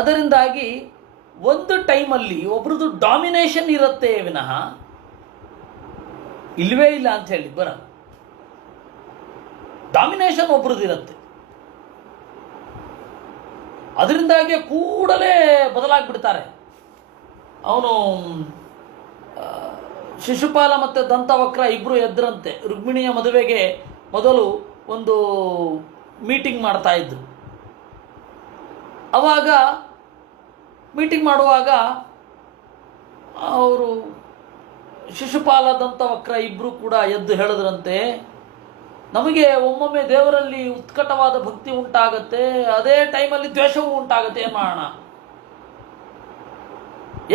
ಅದರಿಂದಾಗಿ ಒಂದು ಟೈಮಲ್ಲಿ ಒಬ್ರದ್ದು ಡಾಮಿನೇಷನ್ ಇರುತ್ತೆ ವಿನಃ ಇಲ್ವೇ ಇಲ್ಲ ಅಂತ ಹೇಳಿ ಬರಲ್ಲ. ಡಾಮಿನೇಷನ್ ಒಬ್ರದ್ದು ಇರುತ್ತೆ. ಅದರಿಂದಾಗಿ ಕೂಡಲೇ ಬದಲಾಗ್ಬಿಡ್ತಾರೆ. ಅವನು ಶಿಶುಪಾಲ ಮತ್ತು ದಂತವಕ್ರ ಇಬ್ಬರು ಎದ್ರಂತೆ. ರುಕ್ಮಿಣಿಯ ಮದುವೆಗೆ ಮೊದಲು ಒಂದು ಮೀಟಿಂಗ್ ಮಾಡ್ತಾ ಇದ್ರು. ಆವಾಗ ಮೀಟಿಂಗ್ ಮಾಡುವಾಗ ಅವರು ಶಿಶುಪಾಲ ದಂತವಕ್ರ ಇಬ್ಬರು ಕೂಡ ಎದ್ದು ಹೇಳಿದ್ರಂತೆ, ನಮಗೆ ಒಮ್ಮೊಮ್ಮೆ ದೇವರಲ್ಲಿ ಉತ್ಕಟವಾದ ಭಕ್ತಿ ಉಂಟಾಗತ್ತೆ, ಅದೇ ಟೈಮಲ್ಲಿ ದ್ವೇಷವೂ ಉಂಟಾಗತ್ತೆ, ಏನು ಮಾಡೋಣ?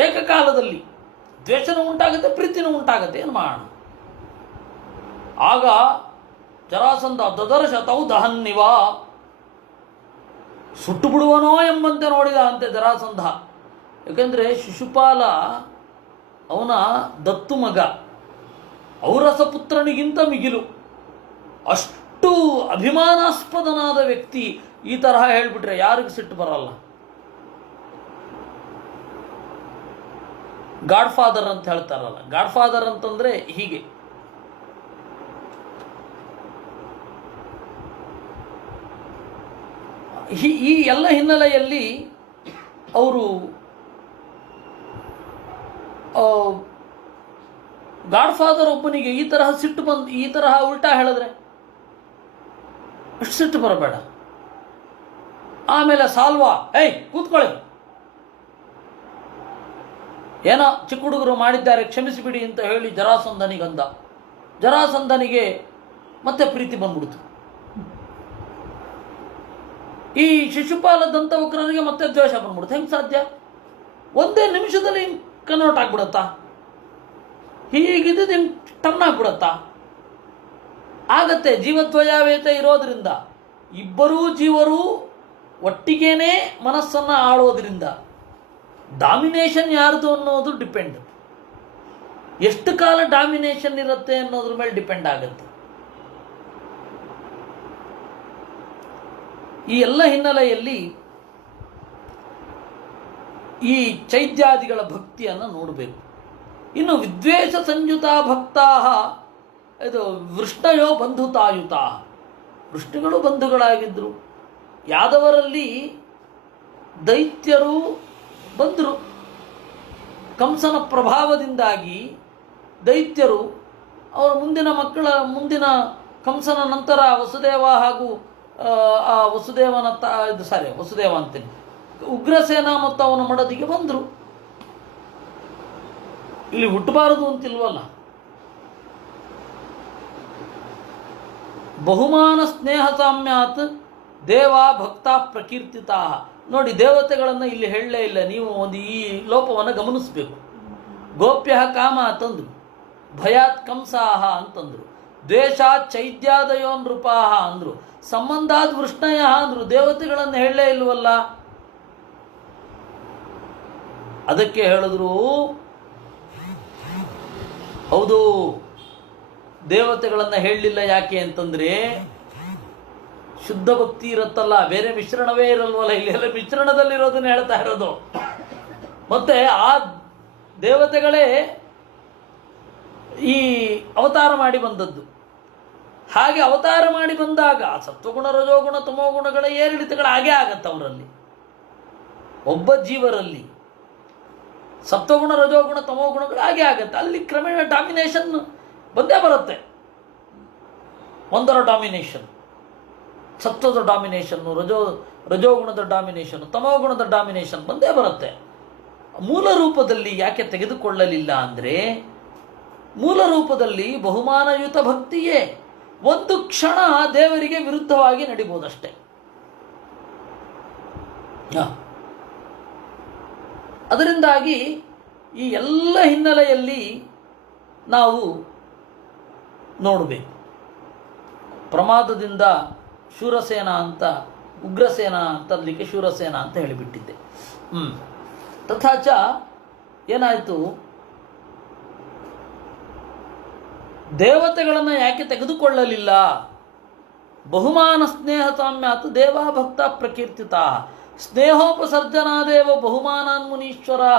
ಏಕಕಾಲದಲ್ಲಿ ದ್ವೇಷನೂ ಉಂಟಾಗತ್ತೆ, ಪ್ರೀತಿನೂ ಉಂಟಾಗತ್ತೆ, ಏನು ಮಾಡೋಣ? ಆಗ ಜರಾಸಂಧ ದದರ್ಶ ತೌ ದಹನ್ನಿವ, ಸುಟ್ಟು ಬಿಡುವನೋ ಎಂಬಂತೆ ನೋಡಿದ ಅಂತೆ ಜರಾಸಂಧ. ಯಾಕೆಂದರೆ ಶಿಶುಪಾಲ ಅವನ ದತ್ತು ಮಗ, ಔರಸ ಪುತ್ರನಿಗಿಂತ ಮಿಗಿಲು, ಅಷ್ಟು ಅಭಿಮಾನಾಸ್ಪದನಾದ ವ್ಯಕ್ತಿ. ಈ ತರಹ ಹೇಳಿಬಿಟ್ರೆ ಯಾರಿಗೂ ಸಿಟ್ಟು ಬರಲ್ಲ. ಗಾಡ್ ಫಾದರ್ ಅಂತ ಹೇಳ್ತಾರಲ್ಲ, ಗಾಡ್ ಫಾದರ್ ಅಂತಂದ್ರೆ ಹೀಗೆ. ಈ ಎಲ್ಲ ಹಿನ್ನೆಲೆಯಲ್ಲಿ ಅವರು ಗಾಡ್ ಫಾದರ್ ಒಬ್ಬನಿಗೆ ಈ ತರಹ ಸಿಟ್ಟು ಬಂದು ಈ ತರಹ ಉಲ್ಟಾ ಹೇಳಿದ್ರೆ ಅಷ್ಟು ಸಿಟ್ಟು ಬರಬೇಡ. ಆಮೇಲೆ ಸಾಲ್ವಾ, ಏಯ್ ಕೂತ್ಕೊಳ್ಳಿ, ಏನೋ ಚಿಕ್ಕ ಹುಡುಗರು ಮಾಡಿದ್ದಾರೆ ಕ್ಷಮಿಸಿಬಿಡಿ ಅಂತ ಹೇಳಿ ಜರಾಸಂಧನಿಗಂದ. ಜರಾಸಂಧನಿಗೆ ಮತ್ತೆ ಪ್ರೀತಿ ಬಂದ್ಬಿಡ್ತು. ಈ ಶಿಶುಪಾಲ ದಂತವಕ್ರನಿಗೆ ಮತ್ತೆ ದ್ವೇಷ ಬಂದ್ಬಿಡುತ್ತೆ. ಹೆಂಗೆ ಸಾಧ್ಯ? ಒಂದೇ ನಿಮಿಷದಲ್ಲಿ ಕನ್ವರ್ಟ್ ಆಗ್ಬಿಡತ್ತಾ? ಹೀಗಿದ್ದು ಹಿಂಗೆ ಟರ್ನ್ ಆಗ್ಬಿಡತ್ತಾ? ಆಗತ್ತೆ. ಜೀವದ್ವಯಾವೇತ ಇರೋದ್ರಿಂದ ಇಬ್ಬರೂ ಜೀವರು ಒಟ್ಟಿಗೇನೆ ಮನಸ್ಸನ್ನು ಆಳೋದ್ರಿಂದ ಡಾಮಿನೇಷನ್ ಯಾರ್ದು ಅನ್ನೋದು ಡಿಪೆಂಡ್. ಎಷ್ಟು ಕಾಲ ಡಾಮಿನೇಷನ್ ಇರುತ್ತೆ ಅನ್ನೋದ್ರ ಮೇಲೆ ಡಿಪೆಂಡ್ ಆಗುತ್ತೆ. ಈ ಎಲ್ಲ ಹಿನ್ನೆಲೆಯಲ್ಲಿ ಈ ಚೈತ್ಯಾದಿಗಳ ಭಕ್ತಿಯನ್ನು ನೋಡಬೇಕು. ಇನ್ನು ವಿದ್ವೇಷ ಸಂಯುತ ಭಕ್ತಾ, ಇದು ವೃಷ್ಣಯೋ ಬಂಧುತಾಯುತ, ವೃಷ್ಣಿಗಳು ಬಂಧುಗಳಾಗಿದ್ದರು. ಯಾದವರಲ್ಲಿ ದೈತ್ಯರು ಬಂದರು. ಕಂಸನ ಪ್ರಭಾವದಿಂದಾಗಿ ದೈತ್ಯರು ಅವರ ಮುಂದಿನ ಕಂಸನ ನಂತರ ವಸುದೇವ ಹಾಗೂ ಆ ವಸುದೇವನ ವಸುದೇವ ಅಂತೀನಿ, ಉಗ್ರಸೇನ ಮತ್ತು ಅವನ ಮಡದಿಗೆ ಬಂದರು. ಇಲ್ಲಿ ಹುಟ್ಟಬಾರದು ಅಂತಿಲ್ವಲ್ಲ. ಬಹುಮಾನ ಸ್ನೇಹ ಸಾಮ್ಯಾತ್ ದೇವಾ ಭಕ್ತ ಪ್ರಕೀರ್ತಿತಾ. ನೋಡಿ, ದೇವತೆಗಳನ್ನು ಇಲ್ಲಿ ಹೇಳಲೇ ಇಲ್ಲ. ನೀವು ಒಂದು ಈ ಲೋಪವನ್ನು ಗಮನಿಸಬೇಕು. ಗೋಪ್ಯ ಕಾಮ ಅಂತಂದ್ರು, ಭಯಾತ್ ಕಂಸಾಹ ಅಂತಂದ್ರು, ದ್ವೇಷಾತ್ ಚೈದ್ಯಾದಯೋ ನೃಪಾಹ ಅಂದ್ರು, ಸಂಬಂಧಾತ್ ವೃಷ್ಣಯ ಅಂದ್ರು. ದೇವತೆಗಳನ್ನು ಹೇಳಲೇ ಇಲ್ವಲ್ಲ. ಅದಕ್ಕೆ ಹೇಳಿದ್ರು, ಹೌದು, ದೇವತೆಗಳನ್ನು ಹೇಳಲಿಲ್ಲ. ಯಾಕೆ ಅಂತಂದ್ರೆ ಶುದ್ಧ ಭಕ್ತಿ ಇರುತ್ತಲ್ಲ, ಬೇರೆ ಮಿಶ್ರಣವೇ ಇರಲ್ವಲ್ಲ. ಇಲ್ಲೆಲ್ಲ ಮಿಶ್ರಣದಲ್ಲಿರೋದನ್ನ ಹೇಳ್ತಾ ಇರೋದು. ಮತ್ತೆ ಆ ದೇವತೆಗಳೇ ಈ ಅವತಾರ ಮಾಡಿ ಬಂದದ್ದು. ಹಾಗೆ ಅವತಾರ ಮಾಡಿ ಬಂದಾಗ ಸತ್ವಗುಣ, ರಜೋಗುಣ, ತಮೋಗುಣಗಳ ಏರಿಳಿತಗಳು ಹಾಗೇ ಆಗತ್ತೆ ಅವರಲ್ಲಿ. ಒಬ್ಬ ಜೀವರಲ್ಲಿ ಸತ್ವಗುಣ, ರಜೋಗುಣ, ತಮೋಗುಣಗಳು ಹಾಗೆ ಆಗತ್ತೆ. ಅಲ್ಲಿ ಕ್ರಮೇಣ ಡಾಮಿನೇಷನ್ ಬಂದೇ ಬರುತ್ತೆ. ಒಂದರ ಡಾಮಿನೇಷನ್, ಸತ್ವದ ಡಾಮಿನೇಷನ್ನು, ರಜೋಗುಣದ ಡಾಮಿನೇಷನ್, ತಮೋಗುಣದ ಡಾಮಿನೇಷನ್ ಬಂದೇ ಬರುತ್ತೆ. ಮೂಲ ರೂಪದಲ್ಲಿ ಯಾಕೆ ತೆಗೆದುಕೊಳ್ಳಲಿಲ್ಲ ಅಂದರೆ, ಮೂಲ ರೂಪದಲ್ಲಿ ಬಹುಮಾನಯುತ ಭಕ್ತಿಯೇ ಒಂದು ಕ್ಷಣ ದೇವರಿಗೆ ವಿರುದ್ಧವಾಗಿ ನಡಿಬಹುದಷ್ಟೇ. ಅದರಿಂದಾಗಿ ಈ ಎಲ್ಲ ಹಿನ್ನೆಲೆಯಲ್ಲಿ ನಾವು ನೋಡಬೇಕು. ಪ್ರಮಾದದಿಂದ ಶೂರಸೇನ ಅಂತ, ಉಗ್ರಸೇನ ಅಂತದಲಿಕ್ಕೆ ಶೂರಸೇನ ಅಂತ ಹೇಳಿಬಿಟ್ಟಿದ್ದೆ. ತಥಾಚ ಏನಾಯಿತು, ದೇವತೆಗಳನ್ನು ಯಾಕೆ ತೆಗೆದುಕೊಳ್ಳಲಿಲ್ಲ? ಬಹುಮಾನ ಸ್ನೇಹ ಸಾಮ್ಯಾತ್ ದೇವಾ ಭಕ್ತ ಪ್ರಕೀರ್ತಿತಾ ಸ್ನೇಹೋಪಸರ್ಜನಾದೇವ ಬಹುಮಾನಾನ್ ಮುನೀಶ್ವರಾ.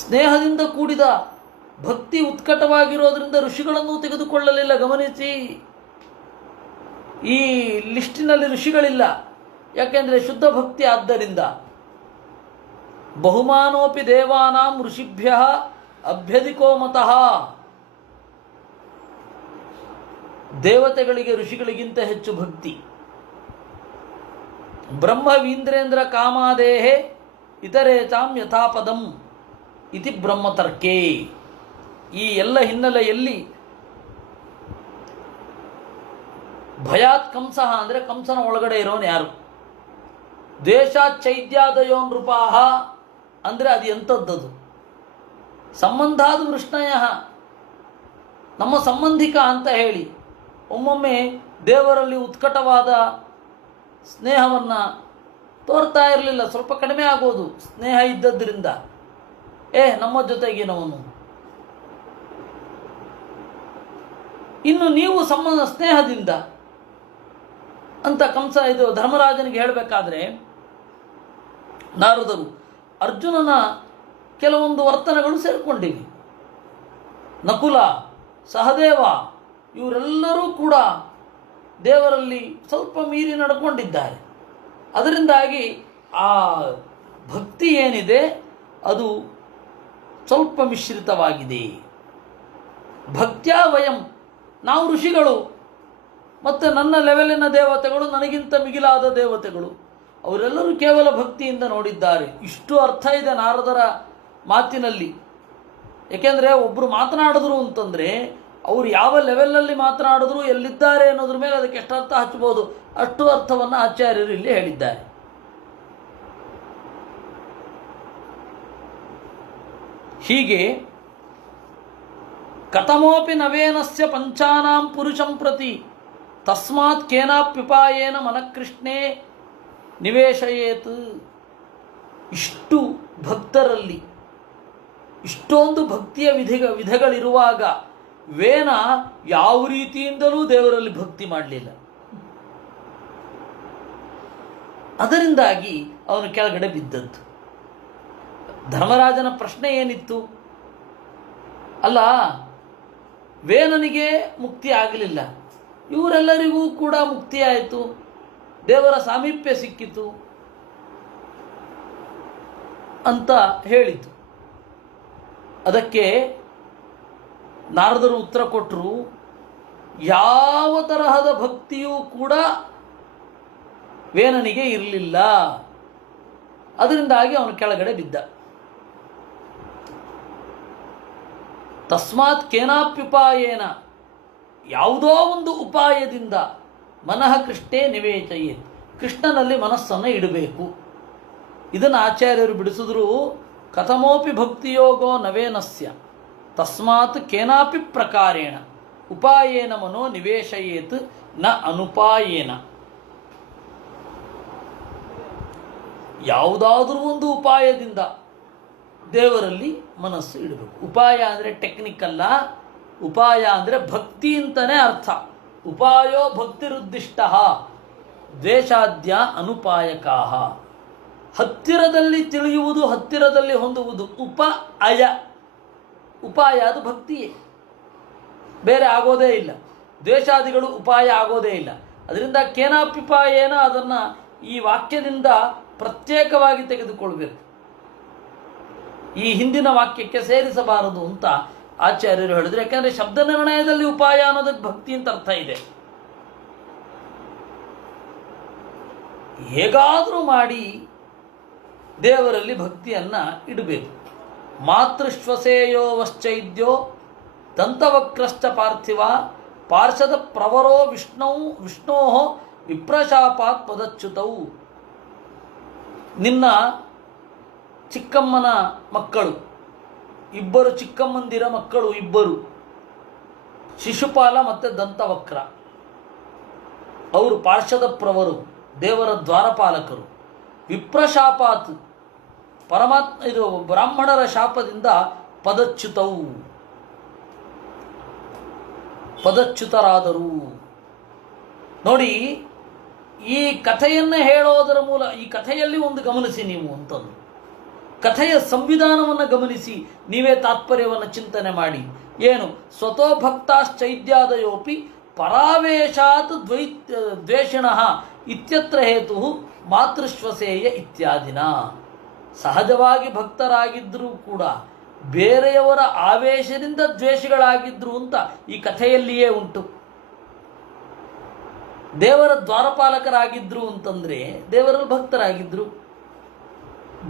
ಸ್ನೇಹದಿಂದ ಕೂಡಿದ ಭಕ್ತಿ ಉತ್ಕಟವಾಗಿರೋದ್ರಿಂದ ಋಷಿಗಳನ್ನು ತೆಗೆದುಕೊಳ್ಳಲಿಲ್ಲ. ಗಮನಿಸಿ, ಈ ಲಿಸ್ಟಿನಲ್ಲಿ ಋಷಿಗಳಿಲ್ಲ. ಯಾಕೆಂದರೆ ಶುದ್ಧ ಭಕ್ತಿ. ಆದ್ದರಿಂದ ಬಹುಮಾನೋಪಿ ದೇವಾನಾಂ ಋಷಿಭ್ಯ ಅಭ್ಯಧಿಕೋ ಮತಃ. ದೇವತೆಗಳಿಗೆ ಋಷಿಗಳಿಗಿಂತ ಹೆಚ್ಚು ಭಕ್ತಿ. ಬ್ರಹ್ಮ ವೀಂದ್ರೇಂದ್ರ ಕಾಮಾದೇಹೆ ಇತರೇಚಾಂ ಯಥಾಪದಂ ಇತಿ ಬ್ರಹ್ಮತರ್ಕೆ. ಈ ಎಲ್ಲ ಹಿನ್ನೆಲೆಯಲ್ಲಿ ಭಯಾತ್ ಕಂಸಃ ಅಂದರೆ ಕಂಸನ ಒಳಗಡೆ ಇರೋನು ಯಾರು? ದ್ವೇಷಾತ್ ಚೈದ್ಯಾದಯೋ ನೃಪಾಹ ಅಂದರೆ ಅದು ಎಂಥದ್ದದು? ಸಂಬಂಧಾದ ವೃಷ್ಣಯ, ನಮ್ಮ ಸಂಬಂಧಿಕ ಅಂತ ಹೇಳಿ ಒಮ್ಮೊಮ್ಮೆ ದೇವರಲ್ಲಿ ಉತ್ಕಟವಾದ ಸ್ನೇಹವನ್ನು ತೋರ್ತಾ ಇರಲಿಲ್ಲ. ಸ್ವಲ್ಪ ಕಡಿಮೆ ಆಗೋದು ಸ್ನೇಹ ಇದ್ದದ್ರಿಂದ. ನಮ್ಮ ಜೊತೆಗಿನವನು, ಇನ್ನು ನೀವು ಸ್ನೇಹದಿಂದ ಅಂತ ಕಂಸ ಇದು ಧರ್ಮರಾಜನಿಗೆ ಹೇಳಬೇಕಾದ್ರೆ, ನಾರದರು ಅರ್ಜುನನ ಕೆಲವೊಂದು ವರ್ತನೆಗಳು ಸೇರಿಕೊಂಡಿವೆ. ನಕುಲ, ಸಹದೇವ ಇವರೆಲ್ಲರೂ ಕೂಡ ದೇವರಲ್ಲಿ ಸ್ವಲ್ಪ ಮೀರಿ ನಡ್ಕೊಂಡಿದ್ದಾರೆ. ಅದರಿಂದಾಗಿ ಆ ಭಕ್ತಿ ಏನಿದೆ ಅದು ಸ್ವಲ್ಪ ಮಿಶ್ರಿತವಾಗಿದೆ. ಭಕ್ತ್ಯಾ ವಯಂ, ನಾವು ಋಷಿಗಳು, ಮತ್ತು ನನ್ನ ಲೆವೆಲಿನ ದೇವತೆಗಳು, ನನಗಿಂತ ಮಿಗಿಲಾದ ದೇವತೆಗಳು, ಅವರೆಲ್ಲರೂ ಕೇವಲ ಭಕ್ತಿಯಿಂದ ನೋಡಿದ್ದಾರೆ. ಇಷ್ಟು ಅರ್ಥ ಇದೆ ನಾರದರ ಮಾತಿನಲ್ಲಿ. ಏಕೆಂದರೆ ಒಬ್ಬರು ಮಾತನಾಡಿದ್ರು ಅಂತಂದರೆ ಅವರು ಯಾವ ಲೆವೆಲ್ನಲ್ಲಿ ಮಾತನಾಡಿದ್ರು, ಎಲ್ಲಿದ್ದಾರೆ ಅನ್ನೋದ್ರ ಮೇಲೆ ಅದಕ್ಕೆ ಎಷ್ಟು ಅರ್ಥ ಹಚ್ಚಬಹುದು, ಅಷ್ಟು ಅರ್ಥವನ್ನು ಆಚಾರ್ಯರು ಇಲ್ಲಿ ಹೇಳಿದ್ದಾರೆ. ಹೀಗೆ ಕಥಮೋಪಿ ನವೇನಸ್ಯ ಪಂಚಾನಾಂ ಪುರುಷಂ ಪ್ರತಿ ತಸ್ಮಾತ್ ಕೇನಾಪ್ಯುಪಾಯೇನ ಮನಃಕೃಷ್ಣೇ ನಿವೇಶಯೇತ್. ಇಷ್ಟು ಭಕ್ತರಲ್ಲಿ ಇಷ್ಟೊಂದು ಭಕ್ತಿಯ ವಿಧಗಳಿರುವಾಗ ವೇನ ಯಾವ ರೀತಿಯಿಂದಲೂ ದೇವರಲ್ಲಿ ಭಕ್ತಿ ಮಾಡಲಿಲ್ಲ. ಅದರಿಂದಾಗಿ ಅವನು ಕೆಳಗಡೆ ಬಿದ್ದದ್ದು. ಧರ್ಮರಾಜನ ಪ್ರಶ್ನೆ ಏನಿತ್ತು? ಅಲ್ಲ, ವೇನನಿಗೆ ಮುಕ್ತಿ ಆಗಲಿಲ್ಲ, ಇವರೆಲ್ಲರಿಗೂ ಕೂಡ ಮುಕ್ತಿ ಆಯಿತು, ದೇವರ ಸಾಮೀಪ್ಯ ಸಿಕ್ಕಿತು ಅಂತ ಹೇಳಿತು. ಅದಕ್ಕೆ ನಾರದರು ಉತ್ತರ ಕೊಟ್ಟರು, ಯಾವ ತರಹದ ಭಕ್ತಿಯೂ ಕೂಡ ವೇನನಿಗೆ ಇರಲಿಲ್ಲ. ಅದರಿಂದಾಗಿ ಅವನು ಕೆಳಗಡೆ ಬಿದ್ದ. ತಸ್ಮಾತ್ ಕೇನಾಪ್ಯುಪಾಯೇನ, ಯಾವುದೋ ಒಂದು ಉಪಾಯದಿಂದ ಮನಃ ಕೃಷ್ಣೇ ನಿವೇಚಯೇತ್, ಕೃಷ್ಣನಲ್ಲಿ ಮನಸ್ಸನ್ನು ಇಡಬೇಕು. ಇದನ್ನು ಆಚಾರ್ಯರು ಬಿಡಿಸಿದ್ರು. ಕಥಮೋಪಿ ಭಕ್ತಿಯೋಗೋ ನವೇನಸ್ಯ ತಸ್ಮಾತ್ ಕೇನಾಪಿ ಪ್ರಕಾರೇಣ ಉಪಾಯೇನ ಮನೋ ನಿವೇಶಯೇತ್ ನ ಅನುಪಾಯೇನ. ಯಾವುದಾದ್ರೂ ಒಂದು ಉಪಾಯದಿಂದ ದೇವರಲ್ಲಿ ಮನಸ್ಸು ಇಡಬೇಕು. ಉಪಾಯ ಅಂದರೆ ಟೆಕ್ನಿಕಲ್ಲ, ಉಪಾಯ ಅಂದರೆ ಭಕ್ತಿ ಅಂತಲೇ ಅರ್ಥ. ಉಪಾಯೋ ಭಕ್ತಿರುದ್ದಿಷ್ಟ ದ್ವೇಷಾದ್ಯ ಅನುಪಾಯಕಾಹ. ಹತ್ತಿರದಲ್ಲಿ ತಿಳಿಯುವುದು, ಹತ್ತಿರದಲ್ಲಿ ಹೊಂದುವುದು ಉಪಾಯ. ಉಪಾಯ ಅದು ಭಕ್ತಿಯೇ, ಬೇರೆ ಆಗೋದೇ ಇಲ್ಲ. ದ್ವೇಷಾದಿಗಳು ಉಪಾಯ ಆಗೋದೇ ಇಲ್ಲ. ಅದರಿಂದ ಕೇನಾಪಿಪಾಯೇನ ಅದನ್ನು ಈ ವಾಕ್ಯದಿಂದ ಪ್ರತ್ಯೇಕವಾಗಿ ತೆಗೆದುಕೊಳ್ಬೇಕು, ಈ ಹಿಂದಿನ ವಾಕ್ಯಕ್ಕೆ ಸೇರಿಸಬಾರದು ಅಂತ ಆಚಾರ್ಯರು ಹೇಳಿದ್ರು. ಯಾಕಂದರೆ ಶಬ್ದ ನಿರ್ಣಯದಲ್ಲಿ ಉಪಾಯ ಅನ್ನೋದಕ್ಕೆ ಭಕ್ತಿ ಅಂತ ಅರ್ಥ ಇದೆ. ಹೇಗಾದರೂ ಮಾಡಿ ದೇವರಲ್ಲಿ ಭಕ್ತಿಯನ್ನು ಇಡಬೇಕು. ಮಾತೃಶ್ವಸೇಯೋ ವಶ್ಚೈದ್ಯೋ ದಂತವಕ್ರಶ್ಚ ಪಾರ್ಥಿವ ಪಾರ್ಷದ ಪ್ರವರೋ ವಿಷ್ಣೋ ವಿಪ್ರಶಾಪಾತ್ ಪದಚ್ಯುತೌ. ನಿನ್ನ ಚಿಕ್ಕಮ್ಮನ ಮಕ್ಕಳು ಇಬ್ಬರು, ಚಿಕ್ಕಮ್ಮಂದಿರ ಮಕ್ಕಳು ಇಬ್ಬರು, ಶಿಶುಪಾಲ ಮತ್ತು ದಂತವಕ್ರ. ಅವರು ಪಾರ್ಷದ ಪ್ರವರು, ದೇವರ ದ್ವಾರಪಾಲಕರು. ವಿಪ್ರಶಾಪಾತ್ ಇದು ಬ್ರಾಹ್ಮಣರ ಶಾಪದಿಂದ ಪದಚ್ಯುತರಾದರು. ನೋಡಿ, ಈ ಕಥೆಯನ್ನು ಹೇಳೋದರ ಮೂಲ, ಈ ಕಥೆಯಲ್ಲಿ ಒಂದು ಗಮನಿಸಿ ನೀವು ಅಂತಂದು, ಕಥೆಯ ಸಂವಿಧಾನವನ್ನು ಗಮನಿಸಿ ನೀವೇ ತಾತ್ಪರ್ಯವನ್ನು ಚಿಂತನೆ ಮಾಡಿ. ಏನು? ಸ್ವತೋ ಭಕ್ತಾಶ್ಚೈದ್ಯಾದಯೋಪಿ ಪರಾವೇಶಾತ್ ದ್ವೇಷಿಣಃ ಇತ್ಯತ್ರ ಹೇತು ಮಾತೃಶ್ವಸೇಯ ಇತ್ಯಾದಿನ. ಸಹಜವಾಗಿ ಭಕ್ತರಾಗಿದ್ದರೂ ಕೂಡ ಬೇರೆಯವರ ಆವೇಶದಿಂದ ದ್ವೇಷಿಗಳಾಗಿದ್ರು ಅಂತ ಈ ಕಥೆಯಲ್ಲಿಯೇ ಉಂಟು. ದೇವರ ದ್ವಾರಪಾಲಕರಾಗಿದ್ರು ಅಂತಂದರೆ ದೇವರಲ್ಲಿ ಭಕ್ತರಾಗಿದ್ರು.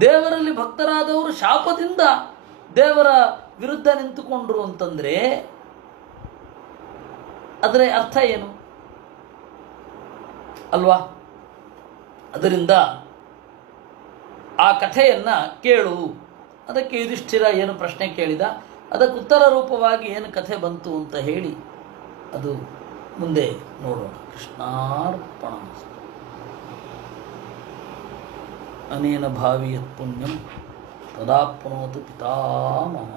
ದೇವರಲ್ಲಿ ಭಕ್ತರಾದವರು ಶಾಪದಿಂದ ದೇವರ ವಿರುದ್ಧ ನಿಂತುಕೊಂಡ್ರು ಅಂತಂದರೆ ಅದರ ಅರ್ಥ ಏನು ಅಲ್ವಾ? ಅದರಿಂದ ಆ ಕಥೆಯನ್ನು ಕೇಳು. ಅದಕ್ಕೆ ಯುಧಿಷ್ಠಿರ ಏನು ಪ್ರಶ್ನೆ ಕೇಳಿದ, ಅದಕ್ಕೆ ಉತ್ತರ ರೂಪವಾಗಿ ಏನು ಕಥೆ ಬಂತು ಅಂತ ಹೇಳಿ ಅದು ಮುಂದೆ ನೋಡೋಣ. ಕೃಷ್ಣಾರ್ಪಣಮಸ್ತು. ಅನೇನ ಭಾವಿ ಯತ್ ಪುಣ್ಯಂ ತದಾಪ್ನೋತು ಪಿತಾಮಹ.